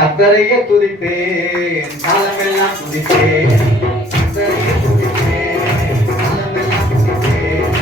கத்தரையே துதிப்பேன் காலமெல்லாம் துதிப்பேன் கத்தரையே துதிப்பேன் காலமெல்லாம் துதிப்பேன்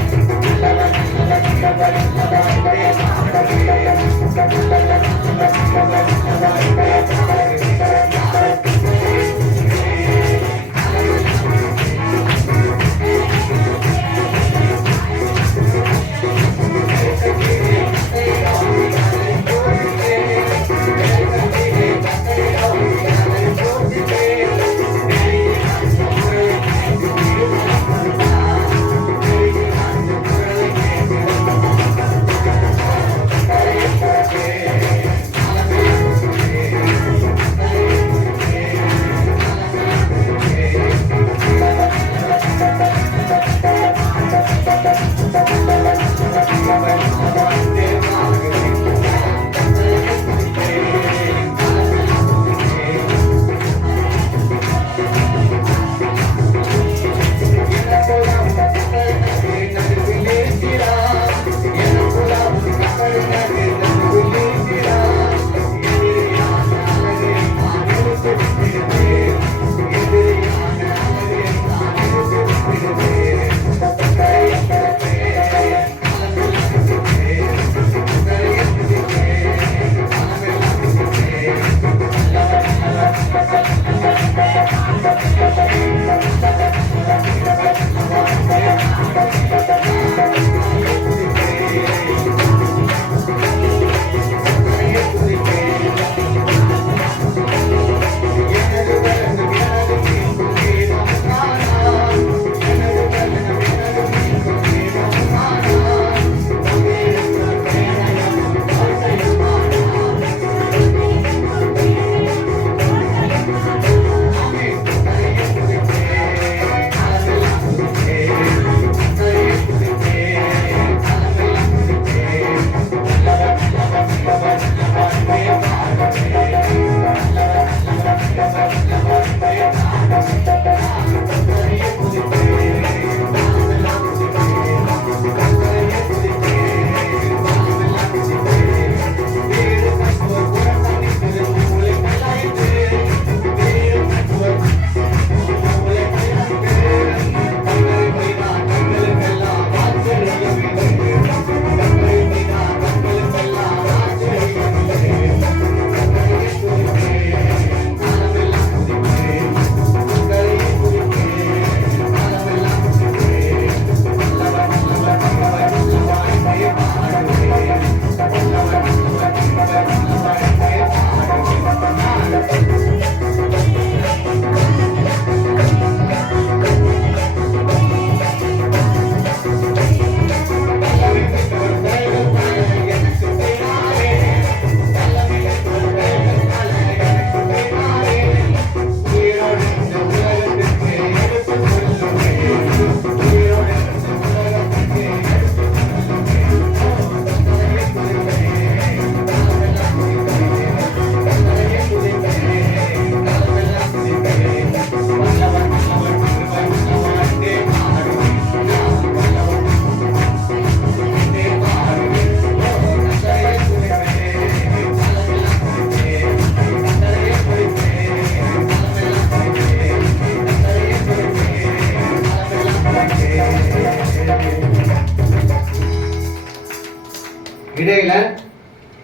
இடையில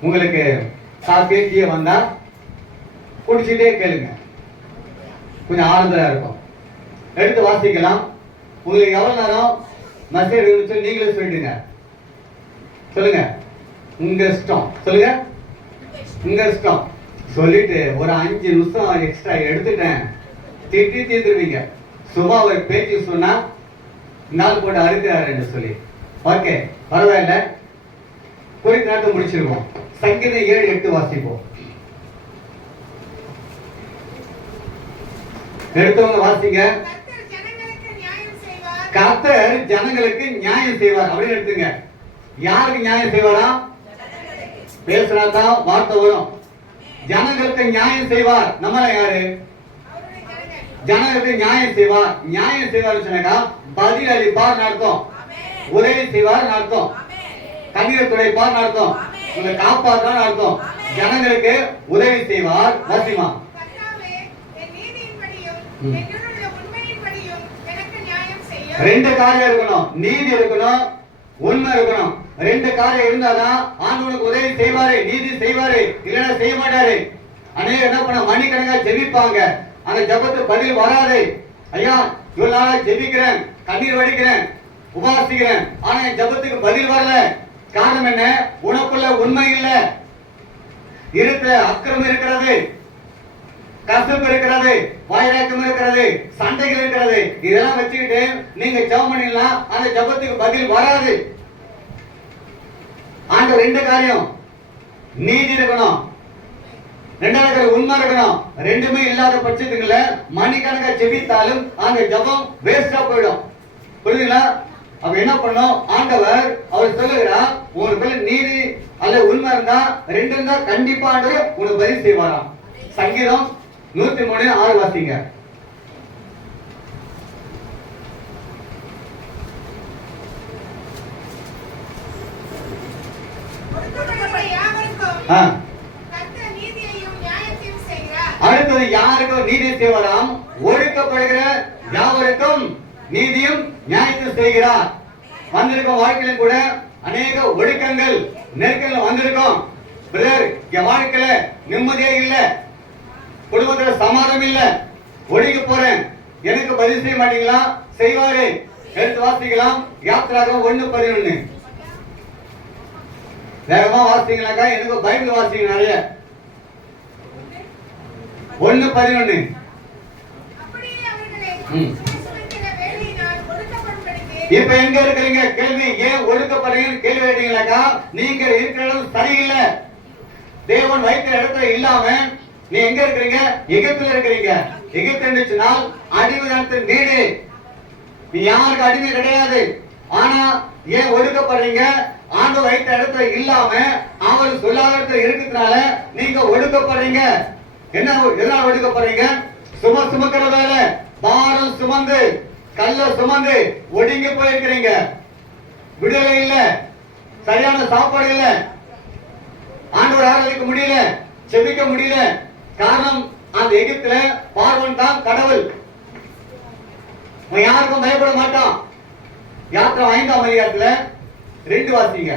உங்களுக்கு சாத்திய வந்தா குடிச்சிட்டே கேளுங்க, கொஞ்சம் ஆறுதலா இருக்கும். எடுத்து வாசிக்கலாம். உங்களுக்கு எவ்வளவு நேரம் மெசேஜ் இருந்துச்சு நீங்களே சொல்லிடுங்க. சொல்லுங்க, உங்க இஷ்டம். சொல்லுங்க, உங்க இஷ்டம். சொல்லிட்டு ஒரு 5 நிமிஷம் எக்ஸ்ட்ரா எடுத்துட்டேன் திட்டி தீர்த்துருவீங்க. சும்மா ஒரு பேச்சு சொன்னா நாள் போட்டு அறுக்கிறாருன்னு சொல்லி. ஓகே, பரவாயில்ல, குறித்த நாட்டு முடிச்சிருவோம். சங்கீதம் 7:8 வாசிப்போம். எடுத்தவங்க வாசிங்க. கர்த்தர் ஜனங்களுக்கு நியாயம் செய்வார் அப்படின்னு எடுத்துங்க. யாருக்கு நியாயம் செய்வாரா? பேசுறாதான் வார்த்தை வரும். ஜனங்களுக்கு நியாயம் செய்வார். நம்மள யாரு? ஜனங்களுக்கு நியாயம் செய்வார். நியாயம் செய்வார் சொன்னாக்கா பதில் அளிப்பார் அர்த்தம். உதவி செய்வார் அர்த்தம். கண்ணீர் துடைப்பார் அர்த்தம். உங்களை காப்பாற்றார் அர்த்தம். ஜனங்களுக்கு உதவி செய்வார். வாசிமா. ரெண்டு காரியம் இருக்கணும், நீதி இருக்கணும், உண்மை இருக்கணும். ரெண்டு காரியம் இருந்தாதான் ஆண்டவனுக்கு உதவி செய்வாரு, நீதி செய்வாரு, இல்லைன்னா செய்ய மாட்டாரு. அநேக என்ன பண்ண மணிக்கணக்கா ஜெபிப்பாங்க, அந்த ஜபத்துக்கு பதில் வராது. ஐயா இவ்வளவு நாளா ஜெபிக்கிறேன், கண்ணீர் வடிக்கிறேன், உபாசிக்கிறேன், ஆனா என் ஜபத்துக்கு பதில் வரல. காரணம் என்ன? உனக்குள்ள உண்மை இல்ல, இருக்கிற அக்கிரமம் இருக்கிறது, கசப்பு இருக்கிறது, வாயிராக்கம் இருக்கிறது, சண்டைகள் இருக்கிறது. இதெல்லாம் வச்சுக்கிட்டு நீங்க ஜெபம் பண்ணலாம், அந்த ஜபத்துக்கு பதில் வராது. ஆண்டவர் ரெண்டு காரியம், நீதி இருக்கணும், ரெண்டாவது உண்மை இருக்கணும். ரெண்டுமே இல்லாத பட்சத்துக்குள்ள மணிக்கணக்கா ஜெபித்தாலும் அந்த ஜபம் வேஸ்டா போயிடும். புரியுதுங்களா? அப்ப என்ன பண்ணும் ஆண்டவர்? அவர் சொல்லுகிறார், உங்களுக்கு நீதி அல்ல உண்மை இருந்தா ரெண்டு இருந்தா கண்டிப்பா ஆண்டவர் உங்களுக்கு பதில் செய்வாராம். சங்கீதம் 103:6 வாசிங்க. அடுத்தது யாருக்கும் நீதி செய்வாராம்? ஒடுக்கப்படுகிற யாவருக்கும் நீதியும் நியாயத்தையும் செய்கிறார். வந்திருக்கும் வாழ்க்கையிலும் கூட அநேக ஒடுக்கங்கள் நெருக்கங்கள் வந்திருக்கும். பிரதர், என் வாழ்க்கையில நிம்மதியே இல்ல, குடும்பத்துல சமாதானம் இல்ல, ஒடுங்கி போறேன், எனக்கு பதில் செய்ய மாட்டீங்களா? செய்வாரு. எடுத்து வாசிக்கலாம். யாத்திராகம் 1:11. வேகமா வாசிங்களாக்கா, எனக்கு பைபிள் வாசிங்க நிறைய. 1:11. இப்ப எங்க இருக்கிறீங்க? கேள்வி, ஏன் ஒடுக்கப்படுறீங்கன்னு கேள்வி கேட்டீங்களாக்கா, நீங்க இருக்கிற இடம் சரியில்லை. தேவன் வைத்த இடத்துல இல்லாம நீ எங்க இருக்கிறீங்க? எகிப்துல இருக்கிறீங்க. எகிப்து இருந்துச்சுனால் அடிமைத்தனத்தின் வீடு. நீ யாருக்கு அடிமை கிடையாது. ஆனா ஏன் ஒடுக்கப்படுறீங்க? ஆண்டவர் வைத்த இடத்துல இல்லாம அவர் சொல்லாத இடத்துல இருக்கிறதுனால நீங்க ஒடுக்கப்படுறீங்க. என்ன எதனால ஒடுக்கப்படுறீங்க? சுமக்கிற வேலை, பாரம் சுமந்து, கல்ல சுமந்து ஒடுங்கி போயிருக்கிறீங்க. விடுதலை இல்ல, சரியான சாப்பாடு இல்ல, ஆண்டவர் ஆராதிக்க முடியல, செபிக்க முடியல. காரணம், அந்த எகிப்துல பார்வோன் தான் கடவுள். யாருக்கும் பயப்பட மாட்டான். யாத்திரை 5ஆம் அதிகாரத்துல 2 வாசிங்க.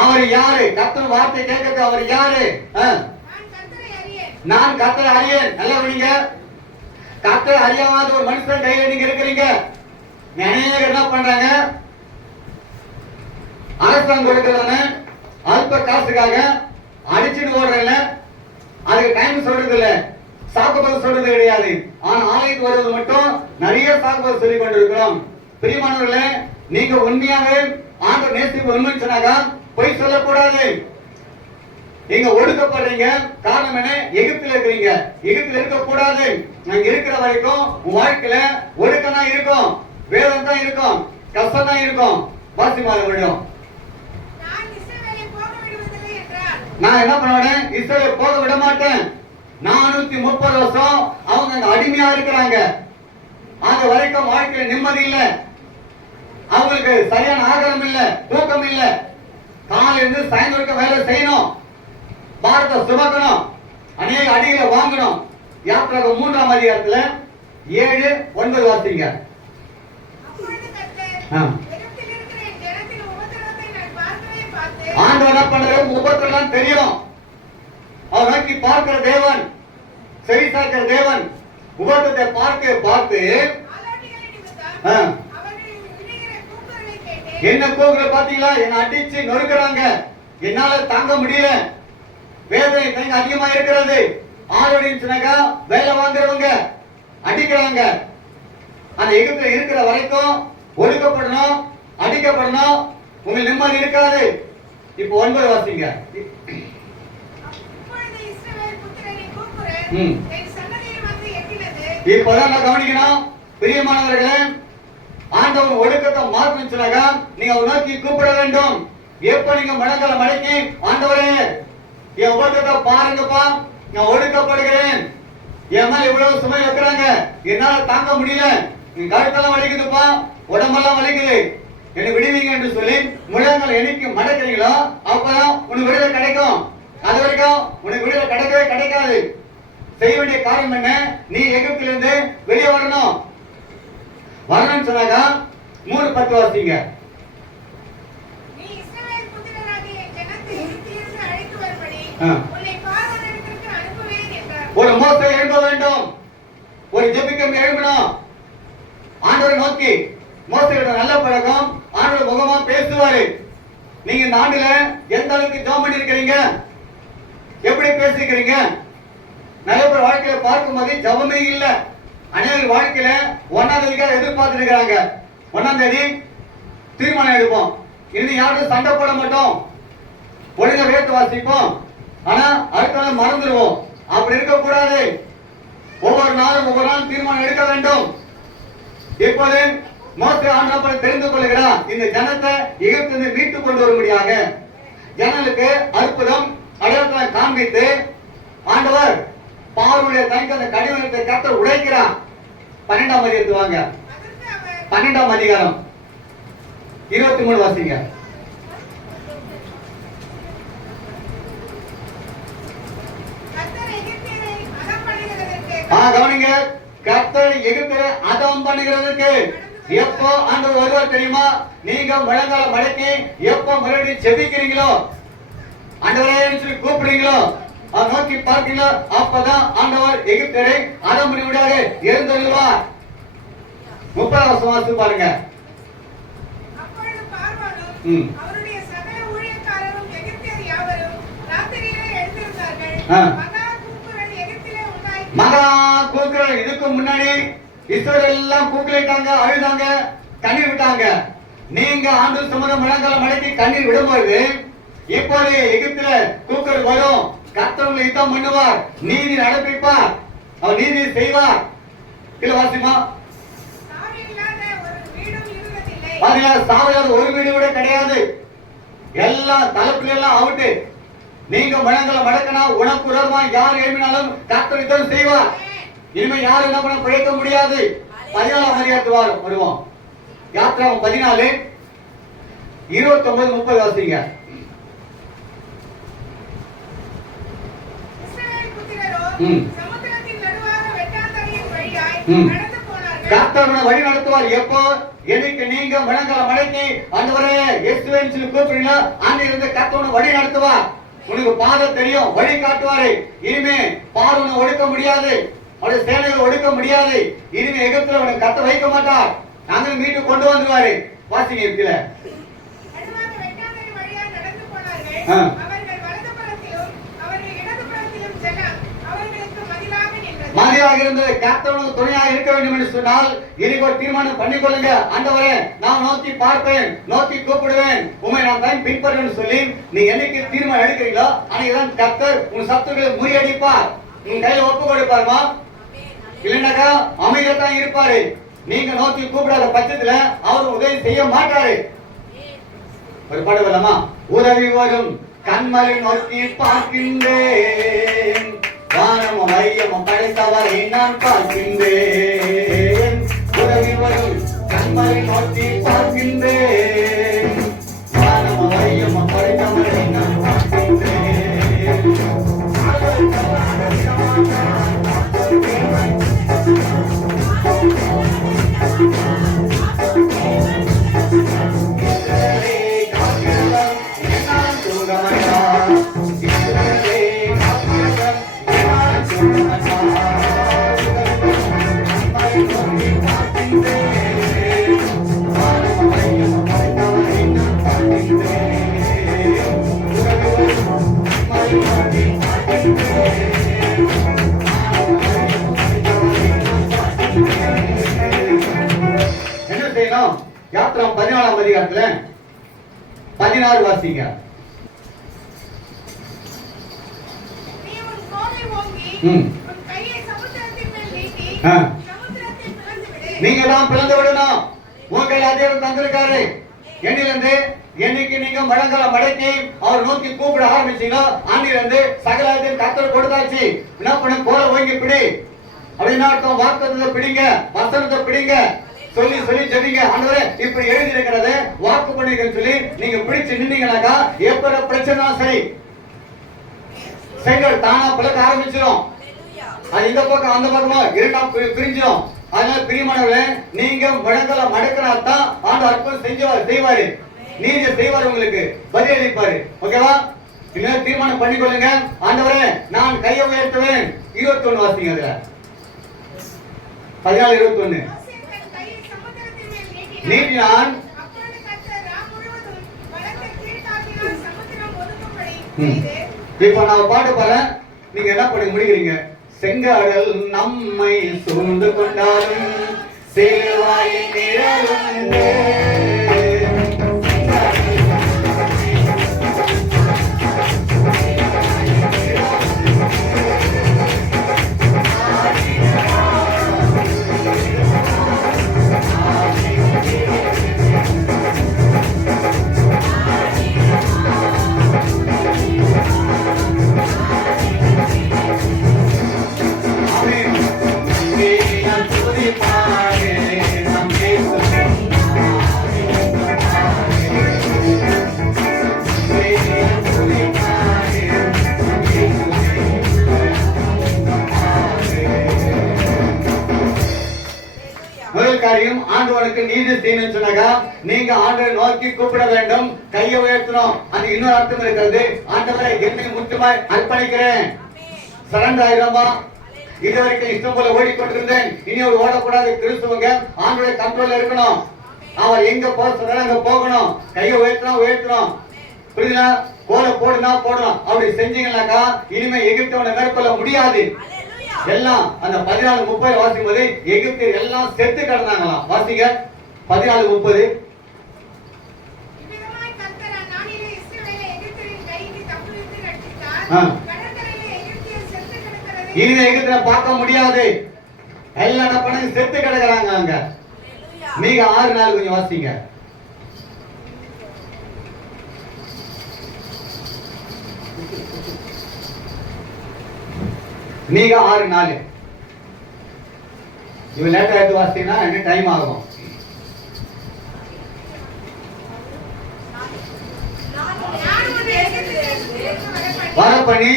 அவர் யாரு? கர்த்தர் வார்த்தை கேட்கிறது அவர் யாரு? நான் கர்த்தரை அறியேன். நல்லா விடுங்க. கர்த்தரை அறியாத ஒரு மனுஷன் கையில நீங்க இருக்கிறீங்க. அநேகர் என்ன பண்றாங்க? அரசாங்கம் கொடுக்கிறவன அல்ப காசுக்காக அடிச்சுட்டு ஓடுறல, அதுக்கு டைம் சொல்றது இல்ல, சாக்குப்பது சொல்றது கிடையாது. ஆனா ஆலயத்துக்கு வருவது மட்டும் நிறைய சாக்குப்பது சொல்லிக் கொண்டிருக்கிறோம். பிரியமானவர்களே, நீங்க உண்மையாவே ஆண்டவர் நேசிப்பு உண்மைன்னு சொன்னாக்கா பொய் சொல்லக்கூடாது. நீங்க ஒடுக்கப்படுறீங்க. காரணம் என்ன? எகிப்துல இருக்கிறீங்க. எகிப்துல இருக்க கூடாது. நாங்க இருக்கிற வரைக்கும் உன் வாழ்க்கையில ஒடுக்கம் தான் இருக்கும், வேதம் தான் இருக்கும், கஷ்டம் தான் இருக்கும். வாசிமாத விடும். நான் என்ன பண்ணுவேன்? இஸ்ரவேலை போக விட மாட்டேன். 430 வருஷம் அவங்க அடிமையா இருக்கிறாங்க. அது வரைக்கும் வாழ்க்கையில நிம்மதி இல்ல, அவங்களுக்கு சரியான ஆகாரம் இல்ல, தூக்கம் இல்ல. காலையில இருந்து சாயந்தரம் வேலை செய்யணும், பாரத்தை சுமக்கணும், அநேக அடிகளை வாங்கணும். யாத்திராகம் 3ஆம் அதிகாரத்துல 7-9 வாசிங்க. ஆண்டவர் என்ன பண்றாரு? உபத்திரவம் தெரியும். அவர் நோக்கி பார்க்கிற தேவன், செவி சாய்க்கிற தேவன். உபத்திரத்தை பார்த்து என்ன கூகுற பாத்தீங்களா? என்ன அடிச்சு நொறுக்குறாங்க, என்னால தாங்க முடியல, வேதனை தனக்கு அதிகமா இருக்கிறது. ஆளுநர் வேலை வாங்குறவங்க அடிக்கிறாங்க. அந்த எகிப்துல இருக்கிற வரைக்கும் ஒடுக்கப்படணும், அடிக்கப்படணும், உங்களுக்கு நிம்மதி இருக்காது. இப்போ 9 வாசிங்க. இப்பதான் நான் கவனிக்கணும். பிரியமானவர்களே, ஆண்டவன் ஒடுக்கத்தை மாற்றினாக்கா நீங்க நோக்கி கூப்பிட வேண்டும். எப்ப நீங்க மனங்களை மடக்கி, ஆண்டவரே என் ஒடுக்கத்தை பாருங்கப்பா, நான் ஒடுக்கப்படுகிறேன், என் மேல இவ்வளவு சுமை வைக்கிறாங்க, என்னால தாங்க முடியல, நீ கழுத்தெல்லாம் வலிக்குதுப்பா, உடம்பெல்லாம் வலிக்குது, என்னை விடுவீங்க என்று சொல்லி முழங்கால் என்னைக்கு மடக்கிறீங்களோ அப்பதான் உனக்கு விடுதலை கிடைக்கும். அது வரைக்கும் உனக்கு விடுதலை கிடைக்கவே கிடைக்காது. செய்ய வேண்டிய காரியம் என்ன? நீ எகிப்திலிருந்து வெளியே வரணும். வரணும்னு சொன்னாக்கா 3:10 வாசிங்க. ஒரு மோசை எழும்ப வேண்டும், ஒரு ஜெபிக்கம் எழும்பணும். ஆண்டவரை நோக்கி மோசையோட நல்ல பழக்கம், ஆண்டவர் முகமா பேசுவாரு. நீங்க இந்த ஆண்டுல எந்த அளவுக்கு ஜெபம் பண்ணி இருக்கிறீங்க, எப்படி பேசிக்கிறீங்க? நிறைய பேர் வாழ்க்கையில பார்க்கும்போது ஜெபமே இல்ல. அநேக வாழ்க்கையில 1ஆம் தேதிக்காக எதிர்பார்த்து இருக்கிறாங்க. 1ஆம் தேதி தீர்மானம் எடுப்போம், இனி யாரும் சண்டை போட மாட்டோம், ஒழுங்கா வேத்து வாசிப்போம், ஆனா அடுத்த நாள் மறந்துடுவோம். அப்படி இருக்க கூடாது. ஒவ்வொரு நாளும் தீர்மானம் எடுக்க வேண்டும். இப்போது மோசே ஆண்டவர் தெரிந்து கொள்கிறார், இந்த ஜனத்தை எகிப்திலிருந்து மீட்டு கொண்டு வரும்படியாக ஜனங்களுக்கு அற்புதம் அடையாளத்தை காண்பித்து ஆண்டவர் பார்வனுடைய தனக்கு அந்த கடினத்தை கர்த்தர் உடைக்கிறார். 12ஆம் அதிகாரத்துக்கு வாங்க. 12ஆம் அதிகாரம் 23 வாசிங்க. கவனிங்க, கர்த்தர் எகிப்திலே அதம் பண்ணுகிறதுக்கு எப்போ ஆண்டவர் வருவார் தெரியுமா? நீங்க முழங்கால மடக்கி எப்போ மறுபடியும் செபிக்கிறீங்களோ, ஆண்டவரே சொல்லி கூப்பிடுறீங்களோ, நோக்கி பார்க்கீங்களோ, அப்பதான் ஆண்டவர் எகிப்தியரை அதம் பண்ணிவிடாக எழுந்தருள்வார். 30ஆம் வசனம் பாருங்க. மகா கூக்குரல். இதுக்கு முன்னாடி இஸ்ரவேல் எல்லாம் கூக்குலிட்டாங்க, அழுதாங்க, கண்ணீர் விட்டாங்க. நீங்க ஆண்டு சுமந்த முழங்கால மடக்கி கண்ணீர் விடும்போது இப்போது எகிப்தில கூக்குரல் வரும். கர்த்தர் யுத்தம் பண்ணுவார், நீதி நடப்பிப்பார், அவர் நீதி செய்வார். இல்ல வாசிமா, சாவையாத ஒரு வீடு கூட கிடையாது. எல்லாம் தலைப்புல எல்லாம் அவுட்டு. நீங்க முழங்கால மடக்கினா உனக்கு உரமா யார் எழுப்பினாலும் கர்த்தர் யுத்தம் செய்வார். இனிமே யாரும் என்ன பண்ண பிழைக்க முடியாது. 14ஆம் அதிகாரத்துக்கு வருவோம். யாத்திராகமம் 14 29 30 வாசிங்க. கர்த்தர் வழி நடத்துவார். எப்போ? எனக்கு நீங்க முழங்கால மடக்கி ஆண்டவரே இயேசுவின் சொல்லி கூப்பிடுறீங்களோ அன்னிலிருந்து கர்த்தர் வழி நடத்துவார். உனக்கு பாதை தெரியும், வழி காட்டுவாரு. இனிமே பார்வனை ஒடுக்க முடியாது, அவருடைய சேனைகளை ஒடுக்க முடியாது. இனிமே எகிப்தில உனக்கு கத்த வைக்க மாட்டார், நாங்க மீட்டு கொண்டு வந்துருவாரு. வாசிங்க இருக்குல்ல. மதியாக இருந்தது கர்த்தருக்கு துணையாக இருக்க வேண்டும் என்று சொன்னால் இன்னைக்கு ஒரு தீர்மானம் பண்ணிக்கொள்ளுங்க. ஆண்டவரே நான் நோக்கி பார்ப்பேன், நோக்கி கூப்பிடுவேன், உண்மை நான் தான் பின்பற்றுவேன் சொல்லி நீ என்னைக்கு தீர்மானம் எடுக்கிறீங்களோ அன்னைக்குதான் கர்த்தர் உன் சத்துருக்களை முறியடிப்பார், உன் கையில ஒப்பு கொடுப்பாருமா. இல்லைன்னாக்கா அமைதியத்தான் இருப்பாரு. நீங்க நோக்கி கூப்பிடாத பட்சத்துல அவர் உதவி செய்ய மாட்டாரு. ஒரு பாடு வரலாமா? உதவி வரும் கண்மலை நோக்கி பார்க்கின்றேன், வானமும் வையமும் படைத்தவரை நான் பார்க்கின்றேன். உதவி வரும் கண்மலை நோக்கி பார்க்கின்றேன், வானமும் வையமும் படைத்தவரை நான் பார்க்கின்றேன். என்ன செய்யணும்? யாத்திரம் 14ஆம் அதிகாரத்துல 16 வாசிங்க. நீங்க தான் பிளந்து விடணும். உங்க அதிகாரம் தந்திருக்காரு. என்னிலிருந்து என்னைக்கு நீங்க முழங்கால மடக்கி அவர் நோக்கி கூப்பிட ஆரம்பிச்சீங்களோ அன்னிலிருந்து சகலத்தையும் கர்த்தர் கொடுத்தாச்சு. என்ன பண்ண கோல ஓங்கி பிடி. அப்படின்னா அர்த்தம் வாக்குத்தத்தத்தை பிடிங்க, வசனத்தை பிடிங்க, சொல்லி சொல்லி ஜெபிங்க. ஆண்டவரே இப்படி எழுதி இருக்கிறது வாக்கு பண்ணிருக்கேன்னு சொல்லி நீங்க பிடிச்சு நின்னீங்கன்னாக்கா எப்ப பிரச்சனை சரி செங்கல் தானா பிளக்க ஆரம்பிச்சிடும். அது இந்த பக்கம் அந்த பக்கமா இரண்டாம் பிரிஞ்சிடும். அதனால பிரியமானவர்களே, நீங்க முழங்கல மடக்கினாத்தான் ஆண்டவர் அற்புதம் செய்வாரு, நீங்க செய்வாரு, உங்களுக்கு பதிலளிப்பாரு. ஓகேவா? இன்னும் தீர்மானம் பண்ணிக்கொள்ளுங்க. ஆண்டவரே நான் கையை உயர்த்துவேன். 21 வாசிங்க. அதுல 14:21 நீட்டினான். இப்ப நான் பாட்டு பாரு, நீங்க என்ன பண்ணி முடிக்கிறீங்க? செங்கடல் நம்மை சூழ்ந்து கொண்டாலும் சேவாயின் நிழலுண்டு. காரியம் ஆண்டவனுக்கு நீதி செய்யணும்னு சொன்னாக்கா நீங்க ஆண்டவரை நோக்கி கூப்பிட வேண்டும், கையை உயர்த்தணும். அது இன்னொரு அர்த்தம் இருக்கிறது. ஆண்டவரை என்னை முற்றுமாய் அர்ப்பணிக்கிறேன், சரண்டர் ஆயிரமா. இதுவரைக்கும் இஷ்டம் போல ஓடிக்கொண்டிருந்தேன், இனி அவர் ஓடக்கூடாது. கிறிஸ்துவங்க ஆண்டவருடைய கண்ட்ரோல்ல இருக்கணும். அவர் எங்க போக சொல்றாரு அங்க போகணும். கையை உயர்த்தணும். புரியுதா? கோலை போடணும். அப்படி செஞ்சீங்கன்னாக்கா இனிமே எகிப்தவனை மேற்கொள்ள முடியாது. எல்லாம் அந்த 14:30 வாசிக்கும் போது எகிப்து எல்லாம் செத்து கிடந்தாங்களாம். வாசிங்க 14:30. இனிமே எகிப்தை பார்க்க முடியாது, எல்லாம் பண்ணி செத்து கிடக்குறாங்க அங்க. நீங்க 6:4 கொஞ்சம் வாசிங்க. நீங்க 6:4 இவன் லேட்டா எடுத்து வாசித்தீங்கன்னா எனக்கு டைம் ஆகும். வர பண்ணி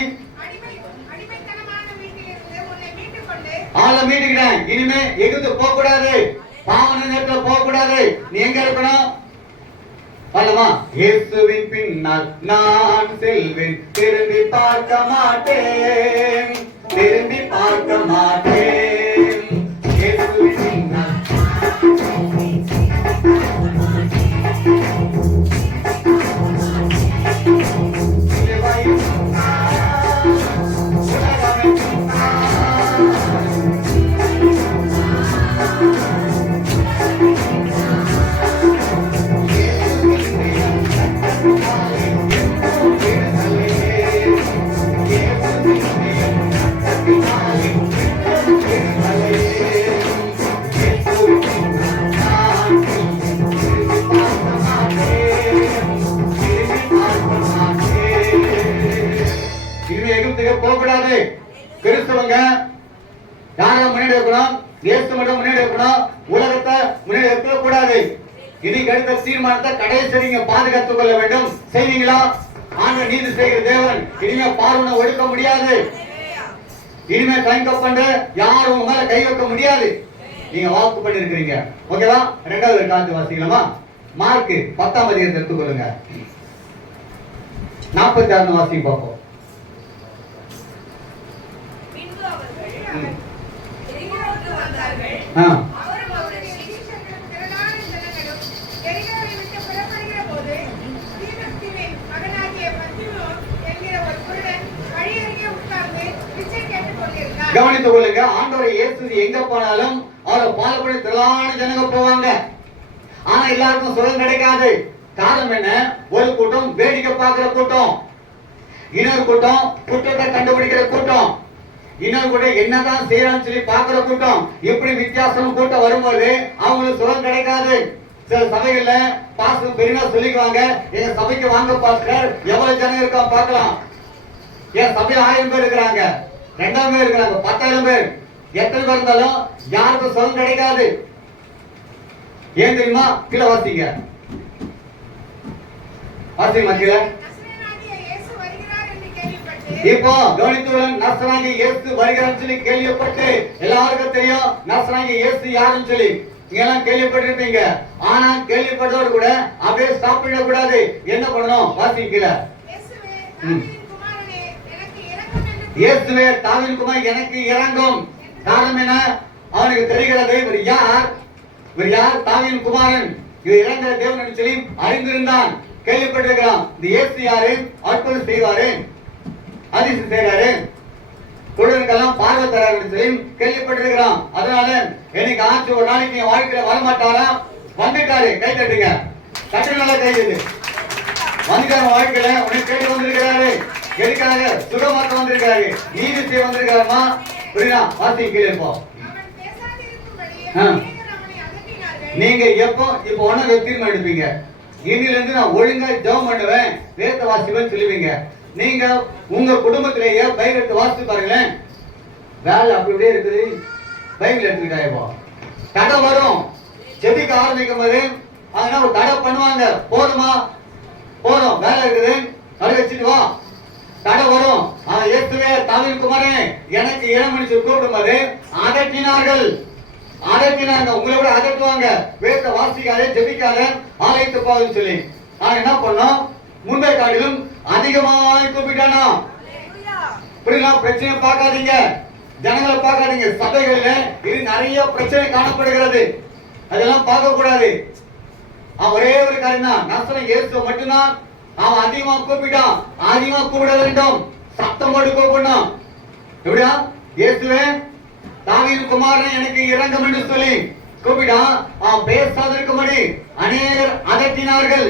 ஆளை மீட்டுக்கிட்டேன். இனிமே எகிப்து போக கூடாது, பாவன நேரத்துல போக கூடாது. நீ எங்க இருக்கணும்? அல்லமா இயேசுவின் பின்னால் நான் செல்வேன், திரும்பி பார்க்க மாட்டேன். இயேசுவின் பின்னால் போகக்கூடாது. கிறிஸ்தவங்க யாரை முன்னாடி வைக்கணும்? இயேசு மட்டும் முன்னாடி வைக்கணும், உலகத்தை முன்னாடி வைக்க கூடாது. இதுக்கு அடுத்த தீர்மானத்தை கடைசி நீங்க பாதுகாத்துக் கொள்ள வேண்டும். செய்வீங்களா? ஆண்டவர் நீதி செய்கிற தேவன். இனிமே பார்வனை ஒடுக்க முடியாது, இனிமே கண்கப் பண்ண யாரும் உங்க மேல கை வைக்க முடியாது. நீங்க வாக்கு பண்ணி இருக்கிறீங்க. ஓகேவா? 2வது காலத்து வாசிக்கலாமா? மார்க் 10ஆம் அதிகாரத்தை எடுத்துக்கொள்ளுங்க. 46 வாசி பார்ப்போம். கவனித்துக் கொள்ளுங்க. ஆண்டவரை இயேசு எங்க போனாலும் அவரை பாலப்படி திரளான ஜனங்க போவாங்க. ஆனா எல்லாருக்கும் சுகம் கிடைக்காது. காரணம் என்ன? ஒரு கூட்டம் வேடிக்கை பார்க்கிற கூட்டம், இன்னொரு கூட்டம் குற்றத்தை கண்டுபிடிக்கிற கூட்டம், இன்னொரு கூட்டம் என்னதான் செய்யறான்னு சொல்லி பார்க்கிற கூட்டம். இப்படி வித்தியாசம் கூட்டம் வரும்போது அவங்களுக்கு சுகம் கிடைக்காது. சில சபைகள்ல பாஸ்டர் பெரியமா சொல்லிக்குவாங்க, எங்க சபைக்கு வாங்க பாஸ்டர், எவ்வளவு ஜனம் இருக்கா பார்க்கலாம். என் சபையில 1000 பேர் இருக்கிறாங்க, 2000 பேர் இருக்கிறாங்க, 10,000 பேர். எத்தனை பேர் இருந்தாலும் யாருக்கும் சுகம் கிடைக்காது. ஏன் தெரியுமா? கீழே வாசிங்க, வாசிங்க கீழே. இப்போ கவனித்துடன் நசராகிய இயேசு வருகிறான்னு சொல்லி கேள்விப்பட்டு எல்லாருக்கும் தெரியும் நசராகிய இயேசு யாருன்னு சொல்லி நீங்க எல்லாம் கேள்விப்பட்டிருப்பீங்க. ஆனா கேள்விப்பட்டதோடு கூட அப்படியே ஸ்டாப் பண்ண கூடாது. என்ன பண்ணணும்? வாசிக்கல. இயேசுவே தாவீதின் குமாரன் எனக்கு இறங்கும். காரணம் என்ன? அவனுக்கு தெரிகிறது இவர் யார், தாவீதின் குமாரன், இது இறங்குற தேவன் சொல்லி அறிந்திருந்தான், கேள்விப்பட்டிருக்கிறான். இந்த இயேசு யாரு? அற்புதம் செய்வாரு, அதிசயம் செய்யறாரு, குழந்தைக்கெல்லாம் பார்வை தராரு சொல்லி கேள்விப்பட்டிருக்கிறான். அதனால எனக்கு ஆச்சு ஒரு நாளைக்கு என் வாழ்க்கையில வரமாட்டாரா? வந்துட்டாரு. கை தட்டுங்க, தட்டு நல்லா கை தட்டு. வந்துட்டாரு வாழ்க்கையில உனக்கு கேட்டு வந்திருக்கிறாரு. எதுக்காக? சுகமாக்க வந்திருக்காரு, நீதி செய்ய வந்திருக்காருமா. புரியுதா? வாசி கீழே இருப்போம். நீங்க எப்போ இப்ப ஒண்ணு தீர்மானம் எடுப்பீங்க, இன்னில இருந்து நான் ஒழுங்கா ஜெபம் பண்ணுவேன், வேத வாசிப்பேன்னு சொல்லுவீங்க. நீங்க உங்க குடும்பத்திலேயே பைபிள் எடுத்து வாசித்து பாருங்களேன். வேலை அப்படியே இருக்குது, பைபிள் எடுத்துக்கிட்டாயப்போ தடை வரும். ஜெபிக்க ஆரம்பிக்கும் போது அதனால ஒரு தடை பண்ணுவாங்க. போதுமா? போதும், வேலை இருக்குது, அதை வச்சுட்டு வா. தடை வரும். இயேசுவே தாவீதின் குமாரன் எனக்கு இளமணி கூப்பிடும் போது அதட்டினார்கள். உங்களை விட அதட்டுவாங்க. வேத வாசிக்காத, ஜெபிக்காத, ஆலயத்து போகுதுன்னு சொல்லி. நான் என்ன பண்ணோம்? முன்பை காட்டிலும் அதிகமாக கூப்பிட்டானா. புரியல? பிரச்சனை பார்க்காதீங்க, ஜனங்களை பார்க்காதீங்க. சபைகள்ல இது நிறைய பிரச்சனை காணப்படுகிறது, அதெல்லாம் பார்க்க கூடாது. அவன் ஒரே ஒரு காரியம் தான், நசரேயன் இயேசு மட்டும்தான் அவன் அதிகமா கூப்பிட்டான். அதிகமா கூப்பிட வேண்டும், சத்தம் போட்டு கூப்பிடணும். எப்படியா? இயேசுவே தாவீதின் குமாரன் எனக்கு இறங்கும் என்று சொல்லி கூப்பிட்டான். அவன் பேசாதிருக்கும்படி அநேகர் அதட்டினார்கள்.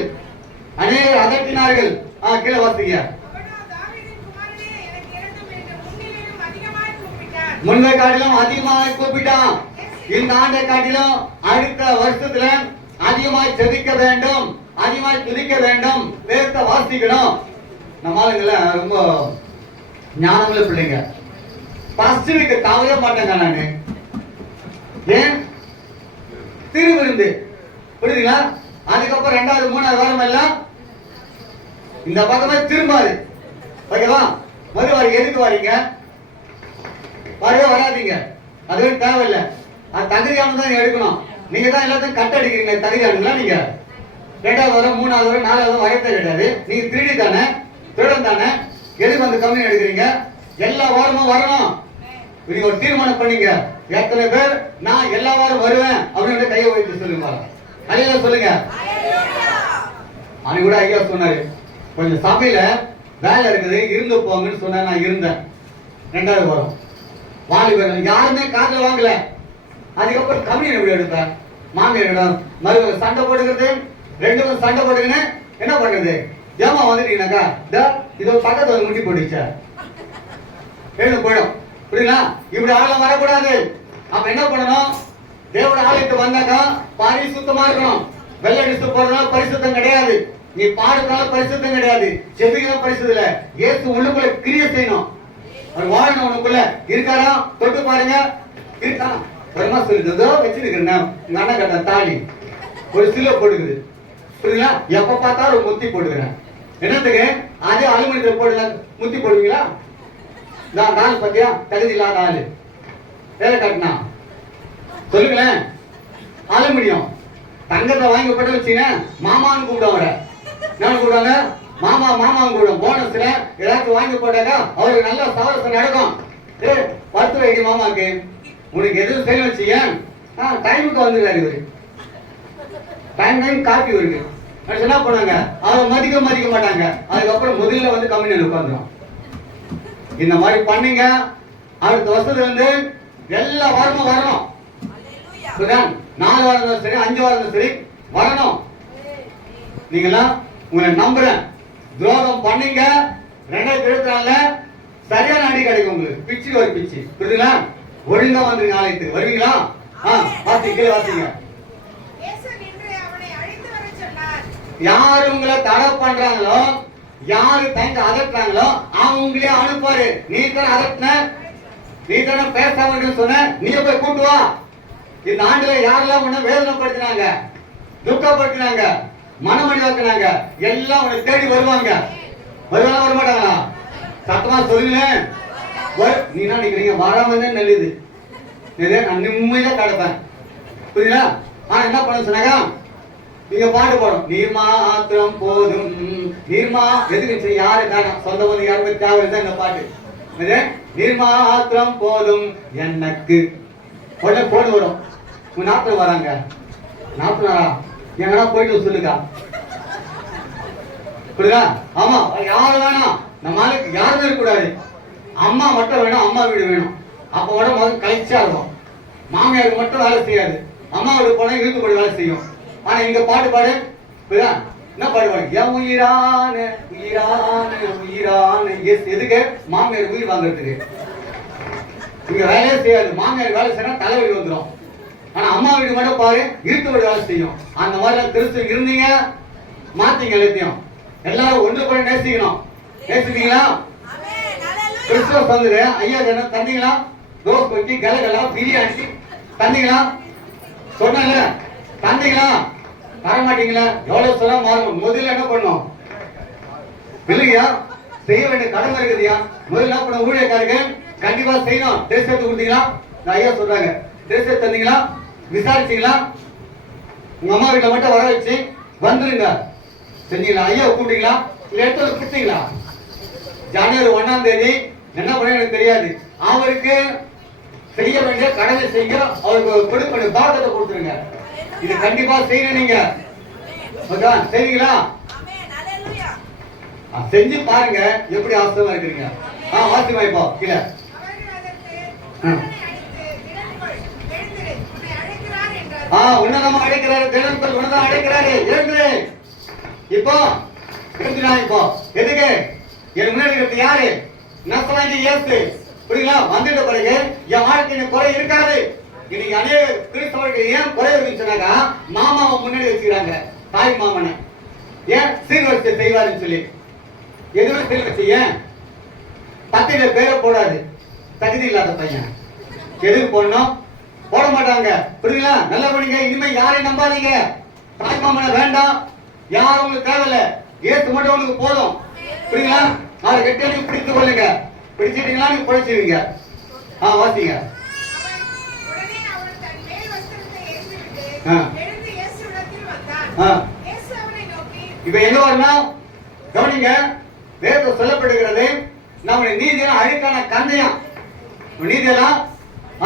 கீழே வாசிங்க. முன்பை காட்டிலும் அதிகமாக கூப்பிட்டான். இந்த ஆண்டை காட்டிலும் அடுத்த வருஷத்துல அதிகமாய் ஜெபிக்க வேண்டும், அதிகமாய் துதிக்க வேண்டும், வேதத்தை வாசிக்கணும். நம்ம ஆளுங்கள ரொம்ப ஞானமுள்ள பிள்ளைங்க. ஃபர்ஸ்ட் வீக் தவறவே மாட்டேங்க நானு. ஏன்? திருவிருந்து, புரியுதுங்களா? அதுக்கப்புறம் 2வது 3வது வாரம் எல்லாம் இந்த பக்கமே திரும்பாது. ஓகேவா? மறுவாரம் எதுக்கு வரீங்க? வரவே வராதீங்க, அதுவே தேவையில்லை. அது தகுதியானதான் எடுக்கணும். நீங்க தான் எல்லாத்தையும் கட்ட அடிக்கிறீங்க. தகுதியானுங்களா நீங்க? 2வது வாரம் 3வது வாரம் 4வது வரதே கிடையாது. நீங்க திருடி தானே, திருடன் தானே, எதுக்கு வந்து கம்மி எடுக்கிறீங்க? எல்லா வாரமும் வரணும். நீங்க ஒரு தீர்மானம் பண்ணீங்க. எத்தனை பேர் நான் எல்லா வாரம் வருவேன் அப்படின்னு கையை வைத்து சொல்லுங்க. அல்லேலூயா சொல்லுங்க. அன்னைக்கு கூட ஐயா சொன்னாரு, கொஞ்சம் சபையில வேலை இருக்குது இருந்து போங்கன்னு சொன்ன. நான் இருந்தேன். 2வது வாரம் வாலிபர் யாருமே காதல் வாங்கல. அதுக்கப்புறம் கம்மியை எப்படி எடுப்பேன்? மாமியாரிடம் மறு சண்டை போட்டுக்கிறது, 2 பேரும் சண்டை போட்டுக்கின்னு என்ன பண்றது? ஏமா வந்துட்டீங்கன்னாக்கா இதோ பக்கத்துல முட்டி போட்டுச்சா எழுந்து போயிடும். புரியுங்களா? இப்படி ஆளம் வரக்கூடாது. அப்ப என்ன பண்ணணும்? தேவட ஆலயத்துக்கு வந்தாக்கா பரிசுத்தமா இருக்கணும். வெள்ளை அடிச்சு போறதுனால பரிசுத்தம் கிடையாது, நீ பாடுறதுனால பரிசுத்தம் கிடையாது, ஜெபிக்கிறதுனால பரிசுத்தம் இல்ல. இயேசு உள்ளுக்குள்ள கிரியை செய்யணும். அவர் வாழணும். உனக்குள்ள இருக்காரா? தொட்டு பாருங்க. இருக்கா? பிரமா சொல்லுதோ வச்சிருக்கிறேன். உங்க அண்ணன் கட்ட தாலி ஒரு சில போடுக்குது. புரியுங்களா? எப்ப பார்த்தாலும் ஒரு முத்தி போடுக்கிறேன். என்னத்துக்கு? அதே அலுமினியத்தை போடுங்க. முத்தி போடுவீங்களா? நான் நாள் பத்தியா தகுதி இல்லாத ஆளு வேலை கட்டினா சொல்லுங்களேன். அலுமினியம் தங்கத்தை வாங்கி போட்டு வச்சீங்க, மாமான்னு கூப்பிடுவாங்க. என்ன கூப்பிடுவாங்க? மாமா மாமான்னு கூப்பிடுவோம். போனஸ்ல ஏதாச்சும் வாங்கி போட்டாக்கா அவருக்கு நல்ல சவரசம் நடக்கும். 10 ரூபாய்க்கு மாமாக்கு உனக்கு எதுவும் செய்ய வச்சீங்க, டைமுக்கு வந்துடுறாரு இவரு. டைம் காப்பி இருக்கு. என்ன பண்ணாங்க? அவங்க மதிக்க மாட்டாங்க. அதுக்கப்புறம் முதல்ல வந்து கம்பெனியில் உட்காந்துரும். இந்த மாதிரி பண்ணீங்க. அடுத்த வருஷத்துல இருந்து எல்லா வாரமும் வரணும். 4 வாரம் சரி, 5 வாரம் சரி வரணும். நீங்களா உங்களை நம்புறேன். துரோகம் பண்ணீங்க 2024 சரியான அடி கிடைக்கும் உங்களுக்கு. பிச்சு ஒரு பிச்சு. புரியுதுங்களா? ஒழுங்கா வந்துருங்க ஆலயத்துக்கு. வருவீங்களா? வாசிங்க வாசிங்க. யாரு உங்களை தடை பண்றாங்களோ, யாரு தங்க அதட்டுறாங்களோ அவங்களே அனுப்பாரு. நீ தான் அதட்டின, நீ தானே பேசாம சொன்ன, நீ போய் கூட்டு வா. இந்த ஆண்டுல யாரெல்லாம் உன்னை வேதனைப்படுத்தினாங்க, துக்கப்படுத்தினாங்க, மனமடிவாக்குனாங்க, எல்லாம் உன்னை தேடி வருவாங்க. வருவாங்க, வர மாட்டாங்களா? சத்தமா சொல்லுங்களேன். நீ என்ன நினைக்கிறீங்க? வராம நல்லது, நான் நிம்மதியா கிடப்பேன். புரியுதா? ஆனா என்ன பண்ண சொன்னாங்க, நீங்க பாட்டு பாடும், நீர் மாத்திரம் போதும். நீர்மா எதுக்கு யாரு காரணம், சொந்த போது யாருமே தேவையில்லை இந்த பாட்டு. நீர் மாத்திரம் போதும் எனக்கு உடனே போடு வரும். உங்க நாத்திரம் வராங்க, நாத்தினாரா எங்கன்னா போயிட்டு சொல்லுங்க. புரியுதா? ஆமா, யாரு வேணாம், நம்ம ஆளுக்கு யாருமே இருக்கக்கூடாது. அம்மா மட்டும் வேணும், அம்மா வீடு வேணும். அப்ப உடம்பு முதல் கலைச்சா இருக்கும். மாமியாருக்கு மட்டும் வேலை செய்யாது, அம்மா வீடு போனா இழுத்துப்படி வேலை செய்யும். ஆனா இங்க பாட்டு பாடு, என்ன பாடுவாங்க? என் உயிரான உயிரான உயிரான எதுக்கு? மாமியார் உயிர் வாங்குறதுக்கு. இங்க வேலையே செய்யாது, மாமியார் வேலை செய்யறா தலைவலி வந்துடும். ஆனா அம்மா வீடு மட்டும் பாரு, இழுத்துப்படி வேலை செய்யும். அந்த மாதிரி கிறிஸ்துவ இருந்தீங்க, மாத்தீங்க எல்லாத்தையும். எல்லாரும் ஒன்று போய் நேசிக்கணும். நேசிப்பீங்களா? கிறிஸ்துவ வந்துரு ஐயா தானே தந்தீங்களா? ரோஸ் கொக்கி கலகலா பிரியாணி தந்தீங்களா? சொன்னால தந்தீங்களா? தரமாட்டீங்களா? எவ்வளவு சொல்ல மாறும். முதல்ல என்ன பண்ணும் இல்லையா? செய்ய வேண்டிய கடமை இருக்குதுயா. முதல்ல பண்ண ஊழியக்காரங்க கண்டிப்பா செய்யணும். டெஸ்ட் எடுத்து கொடுத்தீங்களா? ஐயா சொல்றாங்க, டெஸ்ட் எடுத்து தந்தீங்களா? விசாரிச்சீங்களா? உங்க அம்மா வீட்டுல மட்டும் வர வச்சு வந்துருங்க செஞ்சீங்களா? ஐயா கூப்பிட்டீங்களா? இல்ல எடுத்து கொடுத்தீங்களா? ஜனவரி 1ஆம் தேதி என்ன பண்ண எனக்கு தெரியாது. அவருக்கு செய்ய வேண்டிய கடமை செய்ய அவருக்கு கொடுக்க பாரதத்தை கொடுத்துருங்க. இது கண்டிப்பா செய்யணும். நீங்க செய்வீங்களா? செஞ்சு பாருங்க எப்படி ஆசமா இருக்கிறீங்க. வாசிமா இப்போ கீழே உன்னதமா அழைக்கிறாரு, தேவன் உன்னதம் அழைக்கிறாரு. எழுந்து இப்போ எழுந்துடா. இப்போ எதுக்கு? என் முன்னாடி இருக்கிறது யாரு? நசராயி இயேசு. புரியுங்களா? வந்துட்ட பிறகு என் வாழ்க்கையில குறை இருக்காது. இன்னைக்கு அநேக கிறிஸ்தவர்கள் ஏன் குறை இருக்குன்னு சொன்னாக்கா, மாமாவை முன்னாடி வச்சுக்கிறாங்க, தாய் மாமனை. ஏன் சீர்வரிசை செய்வாருன்னு சொல்லி. எதுவுமே சீர்வரிசை ஏன் பத்தியில பேரை போடாது, தகுதி இல்லாத பையன். எதுக்கு போடணும்? போட மாட்டாங்க. புரியுங்களா? நல்லா பண்ணிங்க. இனிமே யாரையும் நம்பாதீங்க. தாய் மாமனை வேண்டாம், யாரும் உங்களுக்கு தேவையில்ல. ஏத்து மட்டும் உங்களுக்கு போதும். புரியுங்களா? அதை கட்டி பிடித்து கொள்ளுங்க. பிடிச்சிட்டீங்களா? நீங்க பிடிச்சிருவீங்க. வாசிங்க. இப்ப எங்க வரணும் கவனிங்க. வேதம் சொல்லப்படுகிறது, நம்முடைய நீதியெல்லாம் அழுக்கான கந்தையாம். நீதியெல்லாம்